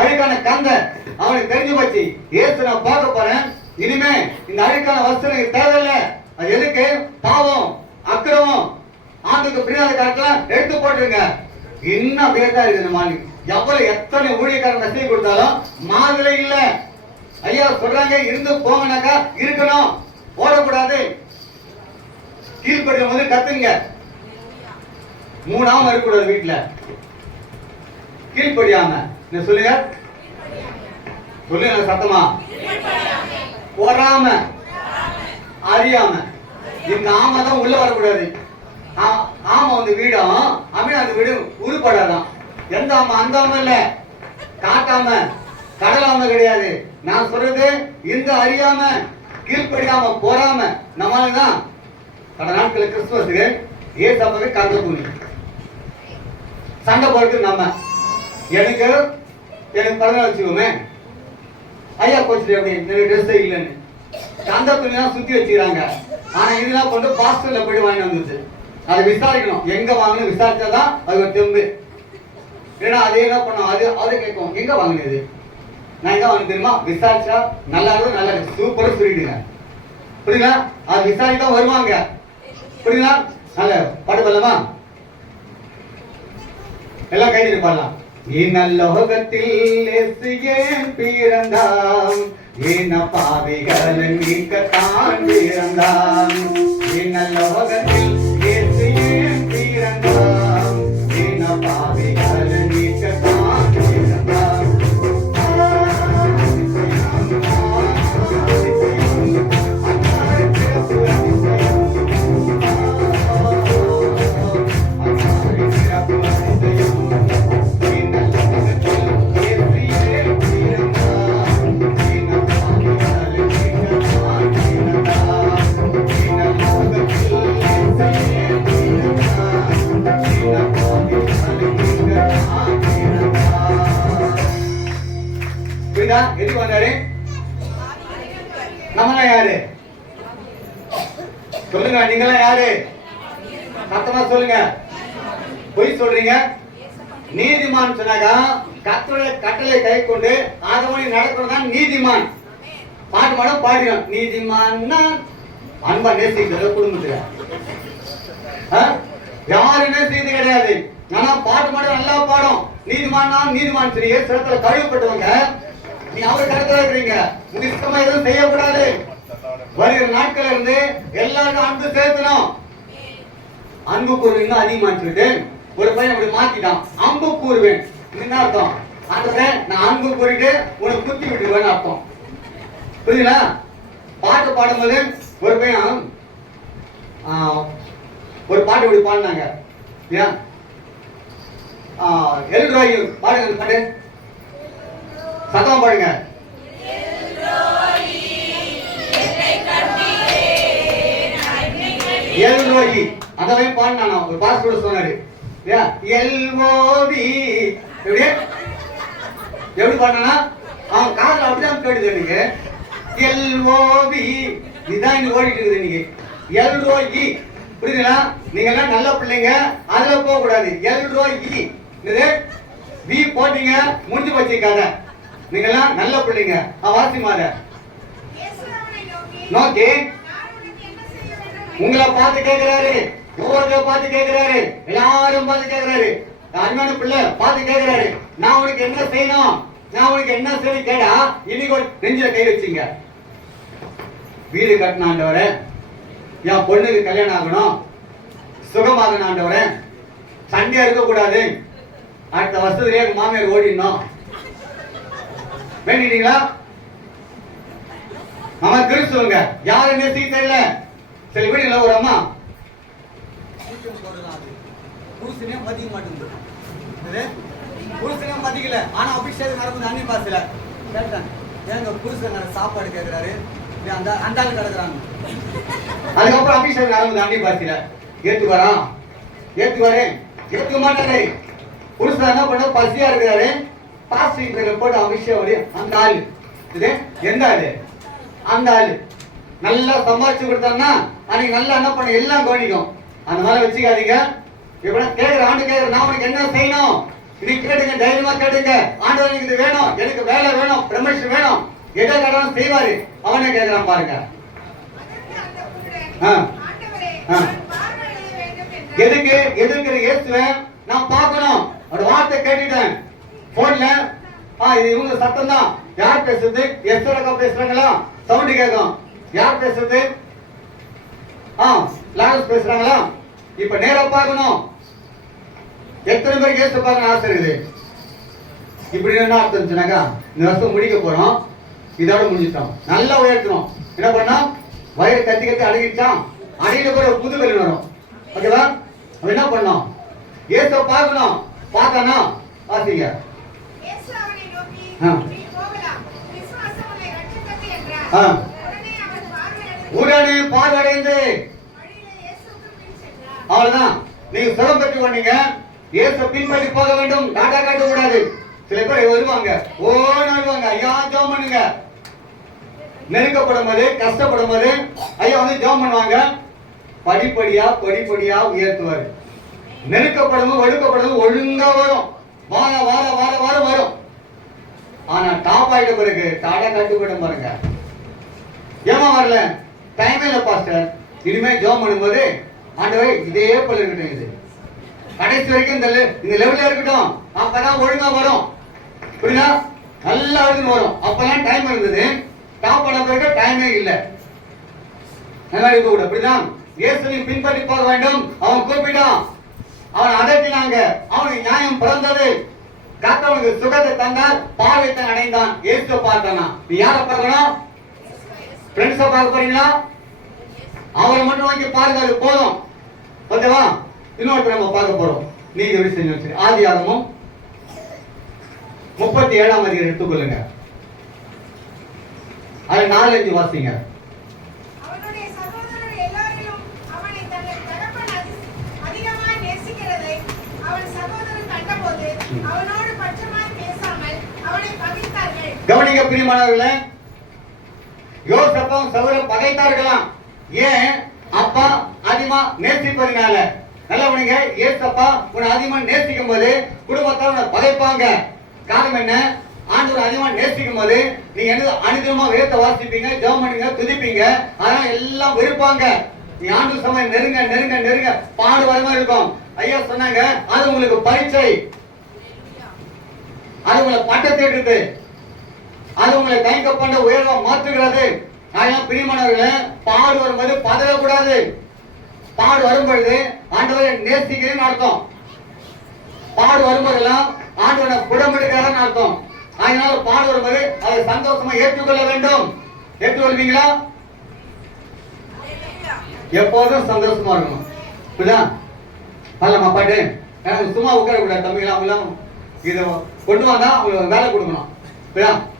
அழுக்கான கந்தை அவனுக்கு தெரிஞ்சு போச்சு. ஏசு நான் பார்க்க போறேன், இனிமே இந்த அழுக்கான வஸ்து எனக்கு தேவையில்லை. அது எதுக்கு? பாவம், அக்கிரமம், ஆண்டுக்கு பிரியாத காட்டலாம் எடுத்து போட்டுருங்க. இன்னும் பேசா இருக்கு. இந்த மாதிரி எவ்வளவு எத்தனை ஊழியக்காரன் மெசேஜ் கொடுத்தாலும் மாதிரி இல்ல. ஐயா சொல்றாங்க, இருந்து போங்கனாக்கா இருக்கணும், போடக்கூடாது. கீழ்படியும் போது கத்துங்க. 3ஆம் இருக்கக்கூடாது வீட்டுல. கீழ்படியாம சொல்லுங்க, சொல்லுங்க சத்தமா. போறாம அறியாம. இந்த ஆமை தான் உள்ள வரக்கூடாது. ஆமா வந்து வீடும் அப்படின்னா அந்த வீடு உருப்படாதான். எந்த ஆமை? அந்த ஆமை இல்ல. காட்டாம கடலாம கிடையாது. நான் சொல்றது இந்த அறியாம கீழ்படியாம போறாம. நம்மளாலதான் கடந்த நாட்கள் கிறிஸ்துவத்துக்கு ஏசாப்பாவே கந்த துணி சண்டை போட்டு நம்ம எனக்கு பிறந்த வச்சுக்கோமே. ஐயா கோச்சு எப்படி ட்ரெஸ் இல்லைன்னு கந்த துணிலாம் சுத்தி வச்சுக்கிறாங்க. ஆனா இதெல்லாம் கொண்டு பாஸ்டர்ல போய் வாங்கி வந்துச்சு. அதை விசாரிக்கணும், எங்க வாங்கணும் விசாரிச்சாதான் அது ஒரு தெம்பு. ஏன்னா அதே என்ன பண்ணும், அதை கேட்கும், எங்க வாங்கினது, நான் எங்க வாங்க தெரியுமா? விசாரிச்சா நல்லா இருக்கும், நல்லா இருக்கு, சூப்பரா சொல்லிடுங்க. புரியுங்களா? அது விசாரித்தா வருவாங்க. புரியுங்களா? நல்ல பாட்டு பாடலாமா? எல்லாம் கைது பாடலாம். இந்நல்லோகத்தில் ஏன் பிறந்தாம், என்ன பாவிகளை மீட்கத்தான் பிறந்தாம். இந்நல்லோகத்தில் ஏன் பிறந்தாம், என்ன பாவிகளை மீட்கத்தான் பிறந்தாம். ஏலியா எதுக்கு வந்தாரு? நம்ம யாரு சொல்லுங்க, நீங்களாம் யாரு? சத்தமா சொல்லுங்க. பொய் சொல்றீங்க. நீதிமான் சொன்னாக்கா கர்த்தருடைய கட்டளை கை கொண்டு அதன்படி நடக்கிறதான் நீதிமான். பாட்டு பாடம் பாடினோம். நீதிமான் அன்பா நேசிக்கிற குடும்பத்துல யாரும் நேசிக்கிறது கிடையாது. ஆனா பாட்டு பாடம் நல்லா பாடும். நீதிமான் நீதிமான் சரி சிறத்துல கழுவப்பட்டவங்க. நீ அவர் கருத்துல இருக்கிறீங்க. இஷ்டமா எதுவும் செய்யக்கூடாது. வருகிற நாட்கள் இருந்து எல்லாருக்கும் அன்பு சேர்த்தணும். அன்பு கூறுவீங்க அதிகமான்னு சொல்லிட்டு ஒரு பையன் அப்படி மாத்திட்டான். அன்பு கூறுவேன் என்ன அர்த்தம்? அந்த நான் அன்பு கூறிட்டு உனக்கு குத்தி விட்டுருவேன்னு அர்த்தம். புரியுதுங்களா? பாட்டு பாடும்போது ஒரு பையன் ஒரு பாட்டு இப்படி பாடினாங்க. ஏன் எல்ரோய் பாடுங்க பாட்டு சத்தமா பாடுங்க. எல்ரோயி அந்த பையன் பாடினானா ஒரு பாஸ் கூட சொன்னாரு. எல்ஓவி எப்படி பாடினா அவன் காதல் அப்படிதான் கேடுது எனக்கு. எல்ஓவி இதுதான் இன்னைக்கு ஓடிட்டு இருக்குது. இன்னைக்கு எல்ரோயி புரியுதுங்களா? நீங்க எல்லாம் நல்ல பிள்ளைங்க, அதுல போக கூடாது. எல்ரோயி வி போட்டீங்க முடிஞ்சு வச்சிருக்காத. நீங்க எல்லாம் நல்ல பிள்ளைங்க. வாசி மாத நோக்கி உங்களை பார்த்து கேட்கிறாரு. ஒவ்வொருத்தர பார்த்து கேட்கிறாரு. எல்லாரும் பார்த்து கேட்கிறாரு. அன்பான பிள்ளை பார்த்து கேட்கிறாரு. நான் உனக்கு என்ன செய்யணும்? நான் உனக்கு என்ன செய்ய கேட்டா இன்னைக்கு ஒரு நெஞ்சில கை வச்சுங்க. வீடு கட்டின ஆண்டவரே, என் பொண்ணுக்கு கல்யாணம் ஆகணும், சுகமாக ஆண்டவரே, சண்டையா இருக்க கூடாது, அடுத்த வருஷத்துலயே எங்க மாமியார் ஓடிடணும் வேண்டிட்டீங்களா? அம்மா கிறிஸ்துவங்க யாரு நேசிக்க தெரியல. சில வீடுல ஒரு அம்மா புருஷனே மதிக்க மாட்டேங்குது. புருஷனே மதிக்கல. ஆனா அபிஷேகம் நடக்குது அன்னி பாசல கேட்டேன். ஏங்க புருஷன் சாப்பாடு கேட்கிறாரு, அந்த அந்த ஆள் கிடக்குறாங்க. அதுக்கப்புறம் அபிஷேகம் நடக்குது அன்னி பாசல. ஏத்து வரான், ஏத்து வரேன், ஏத்துக்க மாட்டாரு. புருஷன் என்ன பண்ண பசியா இருக்கிறாரு. பாஸ்டிங் போட்டு அபிஷேகம் அந்த ஆளு இது எந்த ஆளு? அந்த ஆளு நல்லா சம்பாதிச்சு கொடுத்தாங்கன்னா அன்னைக்கு நல்லா என்ன பண்ண எல்லாம் கவனிக்கும். அந்த மாதிரி வச்சுக்காதீங்க. இப்ப கேட்கிற ஆண்டு கேட்கிற நான் உனக்கு என்ன செய்யணும்? இன்னைக்கு கேட்டுங்க, தைரியமா கேட்டுங்க. ஆண்டவர் எனக்கு இது வேணும், எனக்கு வேலை வேணும், ப்ரமோஷன் வேணும், எதை கடவுள் செய்வாரு. அவனே கேட்கிறான் பாருங்க. எதுக்கு எதிர்க்கிற இயேசுவை நான் பார்க்கணும். ஒரு வார்த்தை கேட்டுட்டேன் போன்ல. இது இவங்க சத்தம் தான். யார் பேசுறது? எஸ்வரக்கா பேசுறாங்களா? சவுண்ட் கேட்கும். யார் பேசுறது? லாரன்ஸ் பேசுறாங்களா? இப்ப நேரா பார்க்கணும். எத்தனை பேருக்கு இயேசு பார்க்கணும் ஆசை இருக்குது? இப்படி என்ன அர்த்தம் சொன்னாக்கா இந்த வருஷம் முடிக்க போறோம், இதோட முடிஞ்சிட்டோம். நல்லா உயர்த்தணும். என்ன பண்ணா வயிறு கத்தி கத்தி அடங்கிட்டான். அடியில கூட புது கல் வரும். ஓகேவா? என்ன பண்ணோம்? இயேசு பார்க்கணும். பார்த்தானா வாசிங்க. உடனே பார்வையடைந்து அவ்வளவுதான். நீங்க சுகம் பெற்று கொண்டீங்க. இயேசு பின்பற்றி போக வேண்டும். டாடா காட்ட கூடாது. சில பேர் வருவாங்க, ஓன்னு வருவாங்க, ஐயா ஜெபம் பண்ணுங்க. நெருக்கப்படும் போது கஷ்டப்படும் போது ஐயா வந்து ஜெபம் பண்ணுவாங்க. படிப்படியா படிப்படியா உயர்த்துவாரு. நெருக்கப்படும் ஒடுக்கப்படும் ஒழுங்கா வரும். வார வார வார வாரம் வரும். ஆனா டாப் ஆயிட்ட பிறகு டாடா கட்டுப்படும் பாருங்க. ஏமா வரல? டைமே இல்ல பாஸ்டர். இனிமே ஜெபம் பண்ணும்போது ஆண்டவரே இதே போல இருக்கட்டும், இது கடைசி வரைக்கும் இந்த லெவல்ல இருக்கட்டும், அப்பதான் ஒழுங்கா வரும். புரியுதா? நல்லா வரும். அப்பெல்லாம் டைம் இருந்தது. டாப் ஆன பிறகு டைமே இல்லை. நல்லா இருக்க கூட. அப்படிதான் இயேசுவை பின்பற்றி போக வேண்டும். அவன் கூப்பிட்டான், அவன் அதட்டினாங்க. அவனுக்கு நியாயம் பிறந்தது. கர்த்தவனுக்கு சுகத்தை தந்தார், பாவத்தை அடைந்தான். இயேசுவை பார்த்தானா? நீ யாரை பார்க்கணும்? ஃப்ரெண்ட்ஸை பார்க்க போறீங்களா? அவரை மட்டும் வாங்கி பாருங்க, அது போதும். ஓகேவா? இன்னொரு நம்ம பார்க்க போறோம். நீங்க எப்படி செஞ்சு வச்சு ஆதியாகமம் 37ஆம் அதிகாரம் எடுத்துக்கொள்ளுங்க. அது 4-5 வாசிங்க. கவனிக்க பிரியமானவர்களே, யோசேப்பும் சகோதரரும் பகைத்தார்களாம். ஏன்? அப்பா அதிகமா நேசிப்பதனால. நல்லா கவனிங்க, ஏசப்பா உன்னை அதிகமா நேசிக்கும் போது குடும்பத்தார் உன்னை பகைப்பாங்க. காரணம் என்ன? ஆண்டவர் அதிகமா நேசிக்கும் போது நீங்க என்ன அனுதினமா வேதத்தை வாசிப்பீங்க, ஜெபம் பண்ணுங்க, துதிப்பீங்க. அதனால எல்லாம் வெறுப்பாங்க. நீ ஆண்டு சமயம் நெருங்க நெருங்க நெருங்க பாடு வரமா இருக்கும். ஐயா சொன்னாங்க, அது உங்களுக்கு பரீட்சை, அது உங்களை பட்டத்திட்டு, அது உங்களை கைக்க பண்ண உயர்வா மாற்றுகிறது. அதனால பிரியமானவர்களே, பாடு வரும்போது பதறக்கூடாது. பாடு வரும்பொழுது ஆண்டவரை நேசிக்கிறேன்னு அர்த்தம். பாடு வரும்போதெல்லாம் ஆண்டவனை புடமெடுக்கிறான்னு அர்த்தம். அதனால பாடு வரும்போது அதை சந்தோஷமா ஏற்றுக்கொள்ள வேண்டும். ஏற்றுக்கொள்வீங்களா? எப்போதும் சந்தோஷமா இருக்கணும். புரியுதா? அல்லமா பாட்டு சும்மா உட்கார கூடாது. தம்பிகளா அவங்களாம் இதை கொண்டு வந்தா அவங்களுக்கு வேலை கொடுக்கணும்.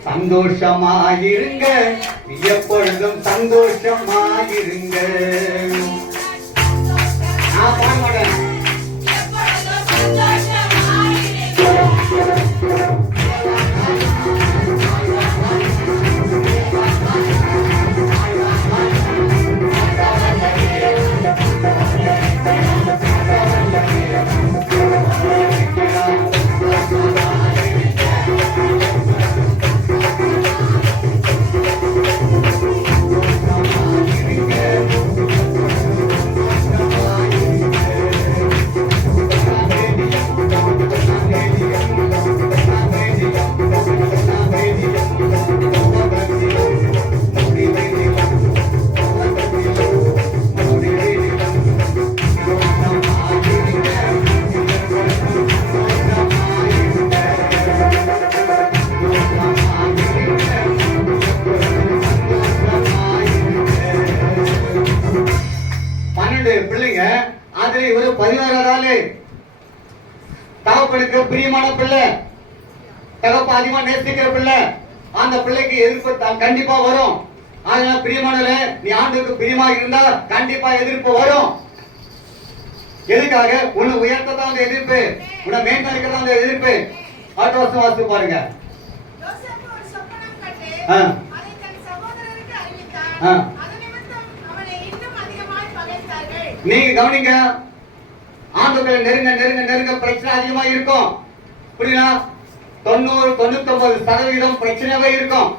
சந்தோஷமாயிருங்க, எப்பொழுதும் சந்தோஷமாயிருங்க. நான் பாட மாட்டேன். 12 பிள்ளைங்க, அதுல இவரு 16வது ஆளு. தகப்பனுக்கு பிரியமான பிள்ளை, தகப்ப அதிகமா நேசிக்கிற பிள்ளை. அந்த பிள்ளைக்கு எதிர்ப்பு கண்டிப்பா வரும். அதனால பிரியமானல, நீ ஆண்டுக்கு பிரியமா இருந்தா கண்டிப்பா எதிர்ப்பு வரும். எதுக்காக? உன்னை உயர்த்ததான் அந்த எதிர்ப்பு, உன்னை மேம்படுத்ததான் அந்த எதிர்ப்பு. அடுத்த வருஷம் வாசித்து பாருங்க. நீங்க கவனிங்க, ஆண்டுகளை நெருங்க நெருங்க நெருங்க பிரச்சனை அதிகமா இருக்கும். புரியுதா? 90-99% பிரச்சனையாவே இருக்கும்,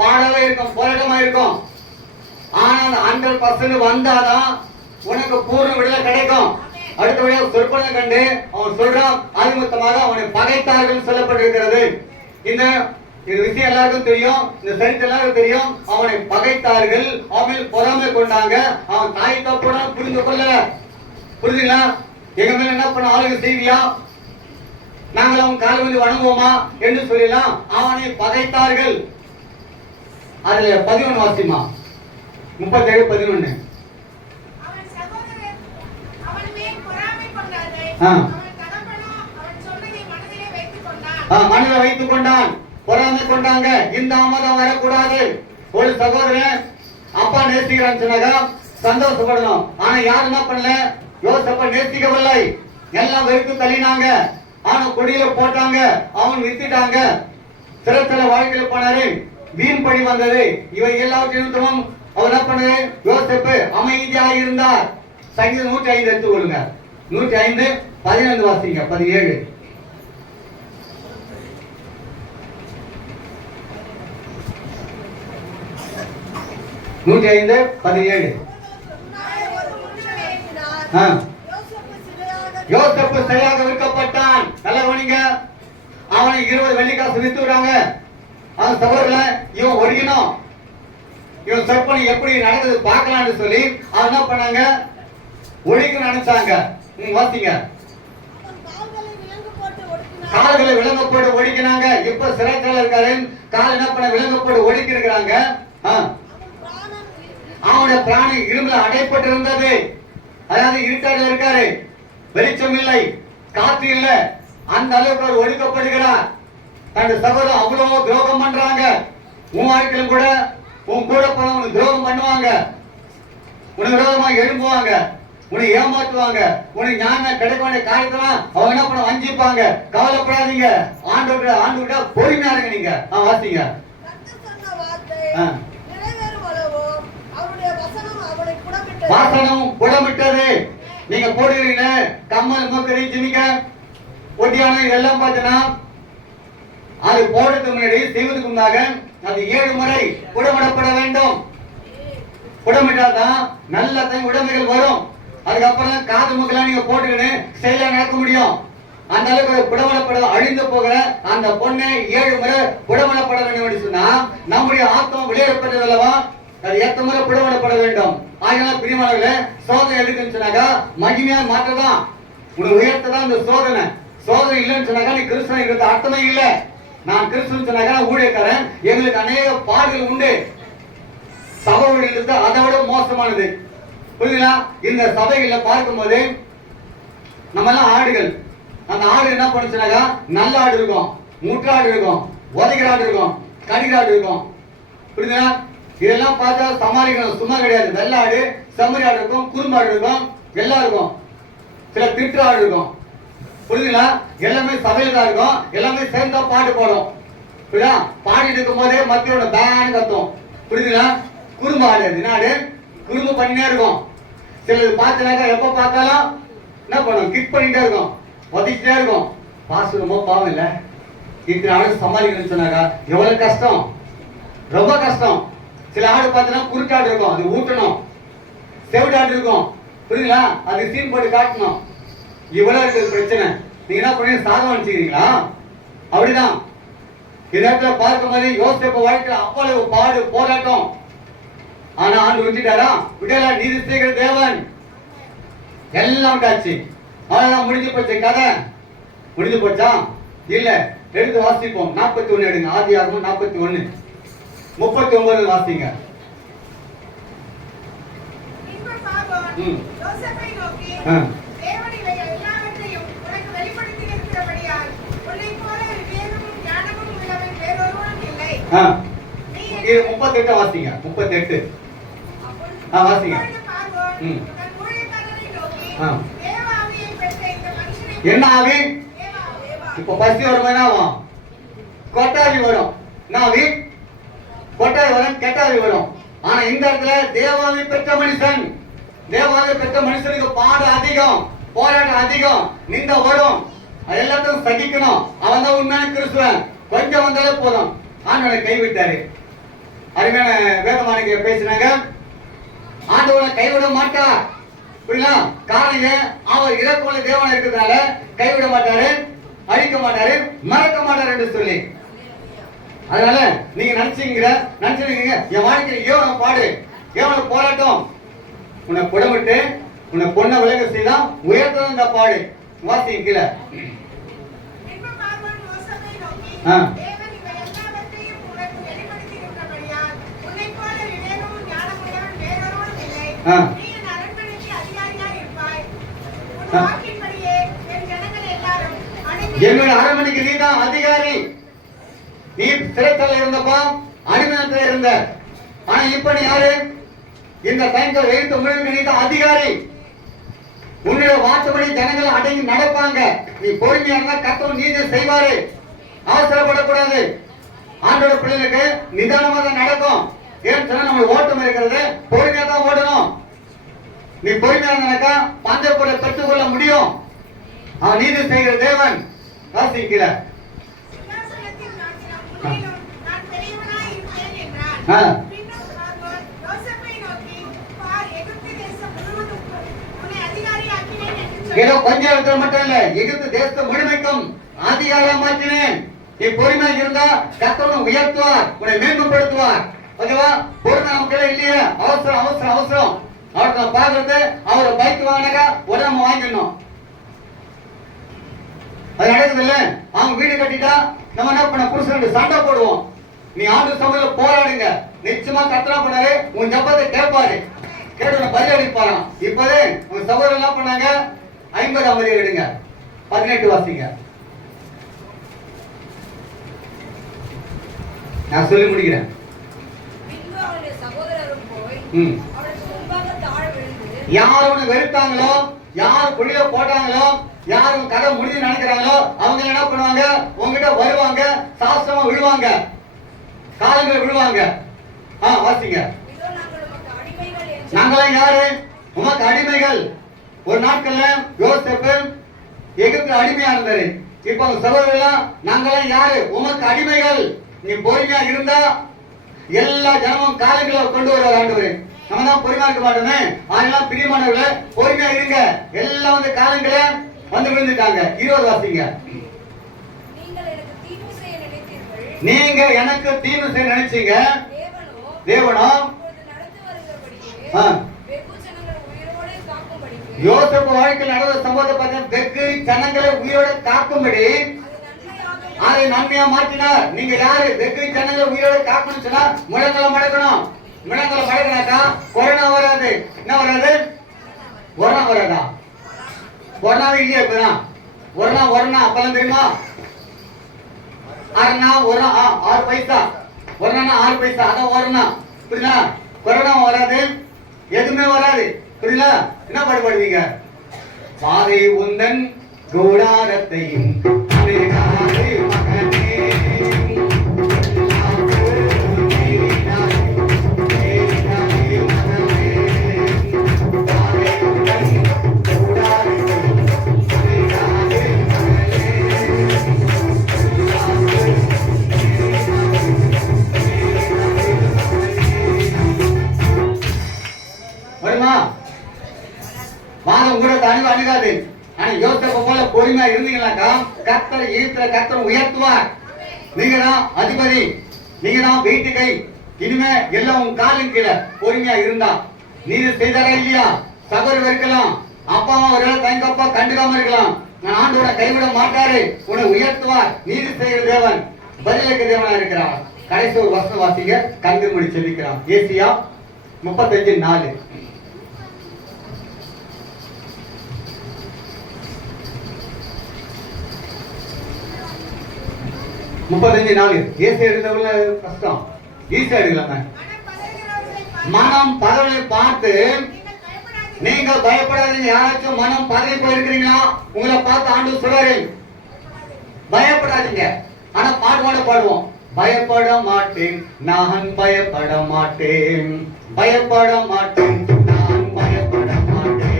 பாடவே இருக்கும், போராட்டமா இருக்கும். ஆனால் 100% வந்தாதான் உனக்கு பூர்ண விடுதலை கிடைக்கும். அடுத்தபடியாக சொற்பனை கண்டு அவன் சொல்றான், ஆதிமத்தமாக அவனை பகைத்தார்கள் சொல்லப்பட்டிருக்கிறது. இந்த விஷயம் எல்லாருக்கும் தெரியும், இந்த சரித்திரம் எல்லாருக்கும் தெரியும். அவனை பகைத்தார்கள், அவன் பொறாமை கொண்டாங்க, அவன் தாய் தப்போட புரிந்து கொள்ள. புரிஞ்சுங்களா? எங்க மேல என்ன பண்ண ஆளுங்க செய்வியா, நாங்கள் அவன் கால் வந்து வணங்குவோமா என்று சொல்லலாம். அவனை பகைத்தார்கள். அதுல 11 வாசிமா, 37-11. மனதில் வைத்துக் கொண்டான், பொறாமை கொண்டாங்க. இந்த ஆமதம் வரக்கூடாது. ஒரு சகோதரன் அப்பா நேசிக்கிறான்னு சொன்னாக்கா சந்தோஷப்படணும். ஆனா யாரும் என்ன பண்ணல, யோசேப்பை நேசிக்கவில்லை, எல்லாம் வெறுத்து தள்ளினாங்க. ஆனா கொடியில போட்டாங்க, அவன் வித்துட்டாங்க, சிறத்தல வாழ்க்கையில போனாரு, வீண் படி வந்தது. இவை எல்லாவற்றையும் அவர் என்ன பண்ணது, யோசேப்பு அமைதியாக இருந்தார். சங்கீதம் 105 எடுத்துக் கொள்ளுங்க. 105:15 வாசிங்க. 17. யோசேப்பு சரியாக விற்கப்பட்டான். நல்லா கவனிங்க, அவனை 20 வெள்ளிக்காசு வித்து விடுறாங்க. அவன் சகோதரல இவன் ஒழிக்கணும், இவன் சொற்பனை எப்படி நடக்குது பார்க்கலாம்னு சொல்லி அவன் என்ன பண்ணாங்க, ஒழிக்க நினைச்சாங்க. வாசிங்க. கால்களை விலங்க போட்டு ஒழிக்கினாங்க. இப்ப சிறைச்சாலை இருக்காரு, கால் என்ன பண்ண விலங்க போட்டு ஒழிக்க இருக்கிறாங்க. அவனுடைய பிராணம் இரும்புல அடைப்பட்டு இருந்தது. அதாவது இருட்டாக இருக்காரு, வெளிச்சம் இல்லை, காற்று இல்லை. அந்த அளவுக்கு அவர் ஒடுக்கப்படுகிறார். தன் சகோதரர் அவ்வளவு துரோகம் பண்றாங்க. உன் வாழ்க்கையிலும் கூட உன் கூட போன உனக்கு துரோகம் பண்ணுவாங்க, உனக்கு விரோதமாக எழும்புவாங்க. உன்னை ஏமாற்றுவாங்க, உனக்கு ஞானம் கிடைக்க வேண்டிய காரியத்தெல்லாம் அவங்க என்ன பண்ண வஞ்சிப்பாங்க. கவலைப்படாதீங்க, ஆண்டு பொறுமையா இருங்க. நீங்க வாசிங்க. வாசனம் புடமிட்டது. நீங்க போடுகிறீங்க கம்மல் மூக்கரி ஜிமிக்க ஒட்டியான இதெல்லாம் பார்த்தீங்கன்னா அது போடுறதுக்கு முன்னாடி செய்வதற்கு முன்னாக அது 7 முறை புடமிடப்பட வேண்டும். புடமிட்டாதான் நல்ல உடைமைகள் வரும். அதுக்கப்புறம் காது மூக்கெல்லாம் நீங்க போட்டுக்கின்னு செயல நடக்க முடியும். அந்த அளவுக்கு புடமிடப்பட அழிந்து போகிற அந்த பொண்ணை 7 முறை புடமிடப்பட வேண்டும் சொன்னா நம்முடைய ஆத்மா வெளியேறப்பட்டது அல்லவா, அது 8 முறை புடமிடப்பட வேண்டும். ஆகினால பிரியமானவர்களே, சோதனை எதுக்குன்னு சொன்னாக்கா மகிமையா மாற்றதான், உனக்கு உயர்த்ததான் இந்த சோதனை. சோதனை இல்லைன்னு சொன்னாக்கா நீ கிறிஸ்தவன் இருக்கிறது அர்த்தமே இல்லை. நான் கிறிஸ்துவன் சொன்னாக்கா ஊழியக்காரன், எங்களுக்கு அநேக பாடுகள் உண்டு. சபை ஊழியர்களுக்கு அதை விட மோசமானது. புரியுதுங்களா? இந்த சபைகளை பார்க்கும்போது நம்ம எல்லாம் ஆடுகள். அந்த ஆடு என்ன பண்ணுச்சுனாக்கா நல்ல ஆடு இருக்கும், முற்றாடு இருக்கும், உதைக்கிற ஆடு இருக்கும், கடிக்கிற ஆடு இருக்கும். புரியுதுங்களா? இதெல்லாம் பார்த்தா சமாளிக்கணும், சும்மா கிடையாது. வெள்ளாடு, செம்மறி ஆடு இருக்கும், குறும்பாடு இருக்கும், எல்லாம் இருக்கும். சில திட்டு ஆடு இருக்கும். புரியுதுங்களா? எல்லாமே சபையில தான் இருக்கும். எல்லாமே சேர்ந்தா பாட்டு போடும். புரியுதா? பாடிட்டு இருக்கும் போதே மத்தியோட பேன் கத்தும். புரியுதுங்களா? குறும்பாடு தினாடு குறும்பு பண்ணிட்டே இருக்கும். சிலது பார்த்தாக்கா எப்ப பார்த்தாலும் என்ன பண்ணும், கிக் பண்ணிட்டே இருக்கும், உதச்சிட்டே இருக்கும். பாசுரமோ பாவம் இல்ல, இத்தனை ஆடு சமாளிக்கணும்னு சொன்னாக்கா எவ்வளவு கஷ்டம், ரொம்ப கஷ்டம். சில ஆடு பார்த்தீங்கன்னா குறுக்காடு இருக்கும், அது ஊட்டணும். செவிடாடு இருக்கும், புரியுதுங்களா? அது சீன் போட்டு காட்டணும். இவ்வளவு இருக்கிறது பிரச்சனை. நீங்க என்ன பண்ணி சாதம் வச்சுக்கிறீங்களா? அப்படிதான் இந்த இடத்துல பார்க்கும் போது யோசிப்பு வாழ்க்கை அவ்வளவு பாடு போராட்டம். ஆனா ஆண்டு விட்டுட்டாரா? விடல. நீதி செய்கிற தேவன் எல்லாம் விட்டாச்சு. அவ்வளவுதான், முடிஞ்சு போச்சு கதை. முடிஞ்சு போச்சா? இல்ல. எடுத்து வாசிப்போம். 41 எடுங்க. ஆதியாகமம் 41 39 வாசிங்க. இது 38 வாசிங்க. 38 வாசிங்க. என்ன ஆவி? இப்ப பசி வரும், என்ன ஆகும்? கொட்டாவி வரும். என்ன ஆவி? கொட்டாவி வரும், கெட்டாவி வரும். ஆனா இந்த இடத்துல தேவாவி பெற்ற மனுஷன், தேவாவி பெற்ற மனுஷனுக்கு பாடு அதிகம், போராட்டம் அதிகம், நிந்த வரும். அது எல்லாத்தையும் சகிக்கணும். அவன் தான் உண்மையான கிறிஸ்துவன். கொஞ்சம் வந்தாலே போதும். ஆண்டவனை கைவிட்டாரு. அருமையான வேதமானிக்க பேசினாங்க, ஆண்டவனை கைவிட மாட்டார். புரியல? காரணம் அவர் இறக்குள்ள தேவனா இருக்கிறதுனால கைவிட மாட்டாரு, அழிக்க மாட்டாரு, மறக்க மாட்டாரு என்று சொல்லி. அதனால நீங்க நினைச்சிருக்கீங்க என் வாழ்க்கையில் ஏவன பாடு, ஏவன போராட்டம், உன்னை புடமிட்டு உன்னை பொண்ணை விலக செய்தா உயர்த்ததான் இந்த பாடு. வாசிங்க கீழே. என்னோட அரண்மனைக்கு நீ தான் அதிகாரி. நீ சிறைத்தல இருந்தப்போ அடிமையத்தில் இருந்த. ஆனா இப்ப நீ யாரு? இந்த டைம்ல எழுத்து முழுக்க நீ தான் அதிகாரி. உன்னுடைய வாசப்படி ஜனங்கள் அடங்கி நடப்பாங்க. நீ பொறுமையா இருந்தா கர்த்தர் நீதி செய்வாரு. அவசரப்படக்கூடாது. ஆண்டோட பிள்ளைகளுக்கு நிதானமா தான் நடக்கும். ஏன்னு சொன்னா நம்ம ஓட்டம் இருக்கிறது பொறுமையா தான் ஓடணும். நீ பொறுமையா இருந்தாக்கா பந்தயப்பட பெற்றுக்கொள்ள முடியும். அவன் நீதி செய்கிற தேவன். வாசிக்கல. ஏதோ கொஞ்ச இடத்துல மட்டும் இல்ல, எகிப்து தேசத்தை முழுமைக்கும் அதிகாரம் மாற்றினேன். நீ பொறுமையாக இருந்தா கர்த்தர் உயர்த்துவார், உன்னை மேன்மைப்படுத்துவார். ஓகேவா? பொறுமை நமக்கு இல்லையே. அவசரம் அவசரம் அவசரம். அவர்கிட்ட பாக்குறது அவரை பைக் வாங்கினாக்கா உடனே வாங்கிடணும். அது நடக்குது இல்ல? அவங்க வீடு கட்டிட்டா நம்ம என்ன பண்ண புருஷன் சண்டை போடுவோம். நீ ஆண்டு சபையில போராடுங்க. நிச்சயமா கர்த்தர் பண்ணாரு, உன் ஜபத்தை கேட்பாரு, கேட்டு பதில் அளிப்பாராம். இப்பதே உங்க சகோதரர் என்ன பண்ணாங்க? 50 50 எடுங்க. 18 வாசிங்க. நான் சொல்லி முடிக்கிறேன். யார் உன்னை வெறுத்தாங்களோ, யார் குழியில போட்டாங்களோ, யார் உன் கதை முடிஞ்சு நினைக்கிறாங்களோ அவங்க என்ன பண்ணுவாங்க, உங்ககிட்ட வருவாங்க, சாஸ்திரமா விழுவாங்க, காலங்களை விழுவாங்க. வாசிங்க. நாங்களாம் யாரு? உமக்கு அடிமைகள். ஒரு நாட்கள்ல யோசேப்பு எகிப்து அடிமையா இருந்தாரு. இப்ப சகோதரர்களாம் நாங்களாம் யாரு? உமக்கு அடிமைகள். நீ பொறுமையா இருந்தா எல்லா ஜனமும் காலங்களை கொண்டு வருவார் ஆண்டவரே. நம்ம தான் பொறுமையா இருக்க மாட்டோமே. அதெல்லாம் பிரியமானவர்களே பொறுமையா இருங்க. எல்லாம் வந்து காலங்களை வந்து விழுந்துட்டாங்க. 20 வாசிங்க. நீங்க எனக்கு தீமை செய்ய நினைச்சீங்க, தேவனோ யோசேப்பு வாழ்க்கையில் நடந்த சம்பவத்தை பார்த்து வெகு ஜனங்களை உயிரோட காக்கும்படி அதை நன்மையா மாற்றினார். நீங்க யாரு? வெகு ஜனங்களை உயிரோட காக்கணும்னு சொன்னா முழங்களை மடக்கணும். முழங்களை மடக்கினாக்கா கொரோனா வராது. என்ன வராது? கொரோனா வராதா? கொரோனாவே இல்லையா? இப்பதான் ஒரணா அப்பெல்லாம் தெரியுமா? அரணா ஒரு 6 பைசா, ஒரணா 6 பைசா, அதான் ஒரணா. புரியுதா? கொரோனா வராது, எதுவுமே வராது. புரியல? என்ன பாடுபடுவீங்க? பாதை உந்தன் கூடாரத்தையும் வருமா? வாதம் கூட அணுகாது. ஆனா யோசேப்பு போல பொறுமையா இருந்தீங்கன்னாக்கா கர்த்தர் ஈர்த்த கர்த்தர் உயர்த்துவார். நீங்க தான் அதிபதி, நீங்க தான் வீட்டு கை. இனிமே எல்லாம் உங்க காலின் கீழே பொறுமையா இருந்தா நீதி செய்தாரா இல்லையா? சகோதரர் இருக்கலாம், அப்பா அம்மா ஒரு தங்கப்பா கண்டுக்காம இருக்கலாம். நான் ஆண்டோட கைவிட மாட்டாரு, உன்னை உயர்த்துவார். நீதி செய்கிற தேவன், பதிலளிக்க தேவனா இருக்கிறார். கடைசி ஒரு வசனம் வாசிங்க, கண்கள் மூடி சொல்லிக்கிறான். ஏசியா 35:4. ஏசி எடுத்தவங்கள கஷ்டம், ஈஸியா எடுக்கலாங்க. மனம் பதவியை பார்த்து நீங்க பயப்படாதீங்க. யாராச்சும் மனம் பதவி போயிருக்கிறீங்களா? உங்களை பார்த்து ஆண்டு சொல்றாரு பயப்படாதீங்க. ஆனா பாடுவாட பாடுவோம். பயப்பட மாட்டேன், நான் பயப்பட மாட்டேன், பயப்பட மாட்டேன், நான் பயப்பட மாட்டேன்.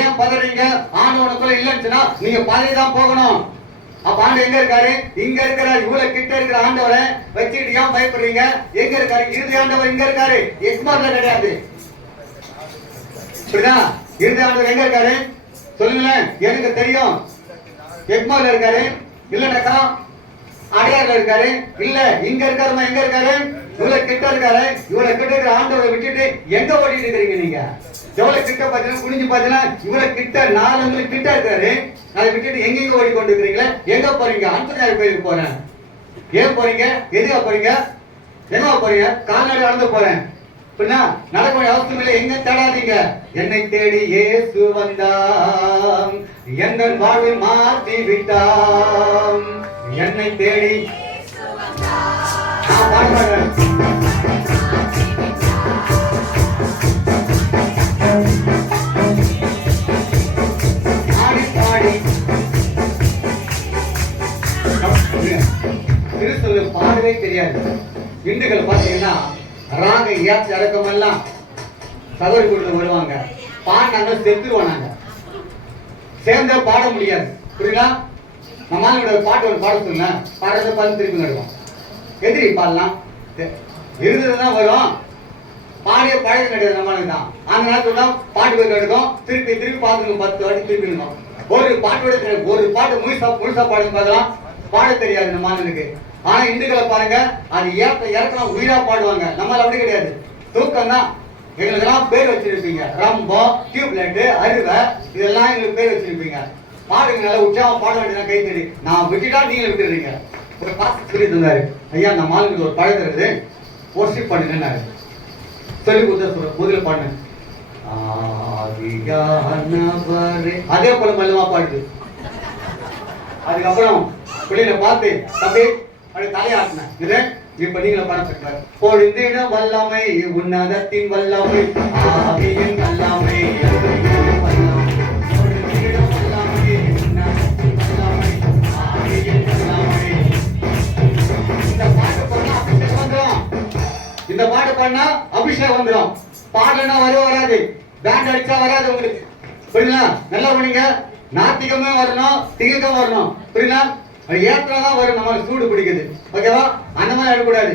ஏன் பதறீங்க? ஆண்டவனுக்குள்ள இல்லைன்னு நீங்க பதறிதான் போகணும். அப்ப ஆண்டு எங்க இருக்காரு? இங்க இருக்கிறார். இவ்வளவு கிட்ட இருக்கிற ஆண்டவரை வச்சுட்டு ஏன் பயப்படுறீங்க? எங்க இருக்காரு? இறுதி ஆண்டவர் இங்க இருக்காரு, எக்ஸ்மார்ட்ல கிடையாது. இறுதி ஆண்டவர் எங்க இருக்காரு சொல்லுங்களேன். எனக்கு தெரியும். எக்ஸ்மார்ட்ல இருக்காரு, இல்லனாக்கா அடையாறுல இருக்காரு, இல்ல இங்க இருக்காருமா. எங்க இருக்காரு? இவ்வளவு கிட்ட இருக்காரு. இவ்வளவு கிட்ட இருக்கிற ஆண்டவரை விட்டுட்டு எங்க ஓடிட்டு இருக்கிறீங்க? நீங்க எவ்வளவு கிட்ட பாத்தீங்கன்னா குனிஞ்சு பாத்தீங்கன்னா இவ்வளவு கிட்ட 4 கிட்ட இருக்காரு. அதை விட்டுட்டு எங்கெங்க ஓடி கொண்டு இருக்கிறீங்களா? எங்க போறீங்க? அந்தர்யார் கோயிலுக்கு போறேன். ஏன் போறீங்க? எதுக்கா போறீங்க? எங்க போறீங்க? கால்நடை நடந்து போறேன். நடக்க வேண்டிய அவசியம் இல்லை. எங்க தேடாதீங்க. என்னை தேடி இயேசு வந்தான், எங்கள் வாழ்வை மாற்றி விட்டான். என்னை தேடி திருச்சொல்லு பாடவே தெரியாது. இந்துக்கள் பாத்தீங்கன்னா ராக ஏற்ற இறக்கம் எல்லாம் சகோதரி கூட்டத்தில் வருவாங்க. பாடினாங்க செத்துருவாங்க, சேர்ந்த பாட முடியாது. புரியுதா? நம்மளோட பாட்டு ஒரு பாட சொல்ல பாடுறத பார்த்து திருப்பி நடுவோம். எதிரி பாடலாம் இருந்ததுதான் வரும். பாடிய பழக கிடையாது நம்மளுக்கு தான். அந்த நேரத்துல பாட்டு போய் எடுக்கும், திருப்பி திருப்பி பார்த்துக்கணும். 10 வாட்டி திருப்பி இருக்கும். ஒரு பாட்டு முழுசா பாடுங்க பார்க்கலாம். பாட தெரியாது நம்ம ஆளுக்கு. ஆனா இந்துக்களை பாருங்க, அது இறக்கலாம் உயிரா பாடுவாங்க. நம்மளால அப்படி கிடையாது. தூக்கம் தான். எங்களுக்கு எல்லாம் பேர் வச்சிருப்பீங்க. ரம்பம், டியூப்லைட், அருவை, இதெல்லாம் எங்களுக்கு பேர் வச்சிருப்பீங்க. பாடுங்க, நல்லா உற்சாகம் பாட வேண்டியதான். கை தடி நான் விட்டுட்டா நீங்க விட்டுறீங்க. ஒரு பாட்டு சொல்லி தந்தாரு. ஐயா நம்ம ஆளுங்களுக்கு ஒரு பழக்கம் இருக்குது, ஒர்ஷிப் பண்ணுங்க சொல்லி கொடுத்த சொல்ற முதல்ல பாடு. அதே போல மெல்லமா பாடுது. அதுக்கப்புறம் பிள்ளைகளை பார்த்து தம்பி அப்படி தலையாட்டினேன். இது இப்ப நீங்கள பாட பொழுந்தின வல்லமை உன்னதத்தின் வல்லமை ஆவியின் வல்லமை இந்த பாட்டு பண்ணா அபிஷேகம் வந்துடும். பாடலன்னா வராது, பேண்ட் அடிச்சா வராது உங்களுக்கு. புரியுங்களா? நல்லா பண்ணீங்க. நாத்திகமே வரணும், திகக்கம் வரணும். புரியுங்களா? ஏற்றதான் வரும், நமக்கு சூடு பிடிக்குது. ஓகேவா? அந்த மாதிரி ஆடக்கூடாது.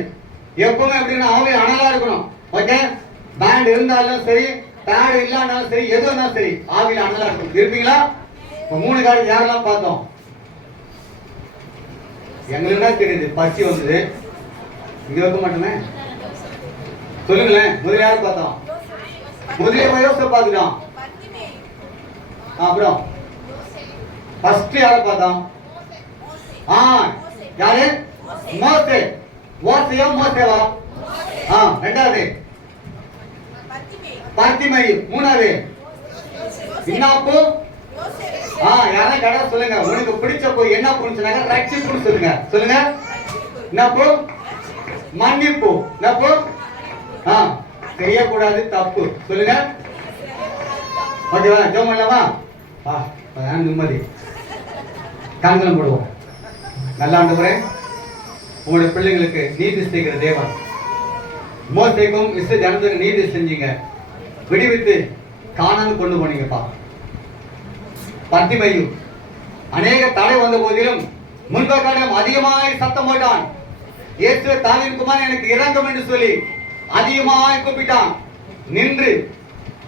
எப்பவுமே எப்படின்னா ஆவி அனலா இருக்கணும். ஓகே? பேண்ட் இருந்தாலும் சரி, பேண்ட் இல்லாட்டாலும் சரி, எது இருந்தாலும் சரி, ஆவியில அனலா இருக்கணும். இருப்பீங்களா? 3 காலம் யாரெல்லாம் பார்த்தோம்? எங்களுக்கு தான் தெரியுது பசி வந்தது. இங்க வைக்க மாட்டோமே. சொல்லுங்களேன். முதல்ல யாரு பார்த்தோம்? முதலே யோசனை பார்த்துட்டோம். அப்புறம் ஃபர்ஸ்ட் யார பார்த்தோம்? யாரு? மோசே. மோசேயா மோசேவா? ரெண்டாவது பார்த்திமேயு. மூணாவது இன்னாப்பு. யாரா கடை சொல்லுங்க. உனக்கு பிடிச்ச போய் என்ன புரிஞ்சுனாங்க? ரட்சிப்புன்னு சொல்லுங்க. சொல்லுங்க. என்னப்பு? மன்னிப்பு. என்னப்பு? செய்யக்கூடாது தப்பு. சொல்லுங்க. ஓகேவா? ஜெபம் பண்ணலாமா? நிம்மதி. கண்களும் போடுவோம். நல்லா ஆண்டவரே, உங்களுடைய பிள்ளைங்களுக்கு நீதி செய்கிற தேவன். மோசேக்கும் இஸ்ரவேல் ஜனத்துக்கு நீதி செஞ்சீங்க, விடுவித்து கானானுக்கு கொண்டு போனீங்கப்பா. பார்த்திமேயு அநேக தடை வந்த போதிலும் முன்பக்கம் அதிகமாய் சத்தம் போட்டான். இயேசுவே தாவீதின் குமாரன் எனக்கு இரங்கும் என்று சொல்லி அதிகமாய் கூப்பிட்டான். நின்று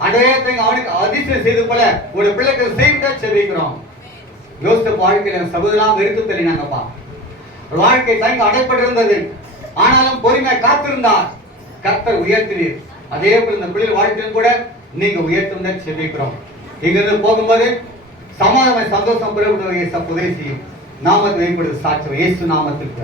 அடையத்தை அவனுக்கு அதிசயம் செய்து போல உங்களுடைய பிள்ளைக்கு செய்த செவிக்கிறோம். யோசித்த வாழ்க்கையில சகோதரலாம் வெறுத்து தள்ளினாங்கப்பா. வாழ்க்கை தங்க அடைப்பட்டிருந்தது, ஆனாலும் பொறுமையா காத்திருந்தார். கர்த்தர் உயர்த்தினீர். அதே போல இந்த பிள்ளைகள் வாழ்க்கையிலும் கூட நீங்க உயர்த்துவதை செவிக்கிறோம். இங்கிருந்து போகும்போது சமாதான சந்தோஷம் பெறக்கூடிய உதவி செய்யும். நாமத்தை வெளிப்படுத்த சாட்சி இயேசு நாமத்தில்.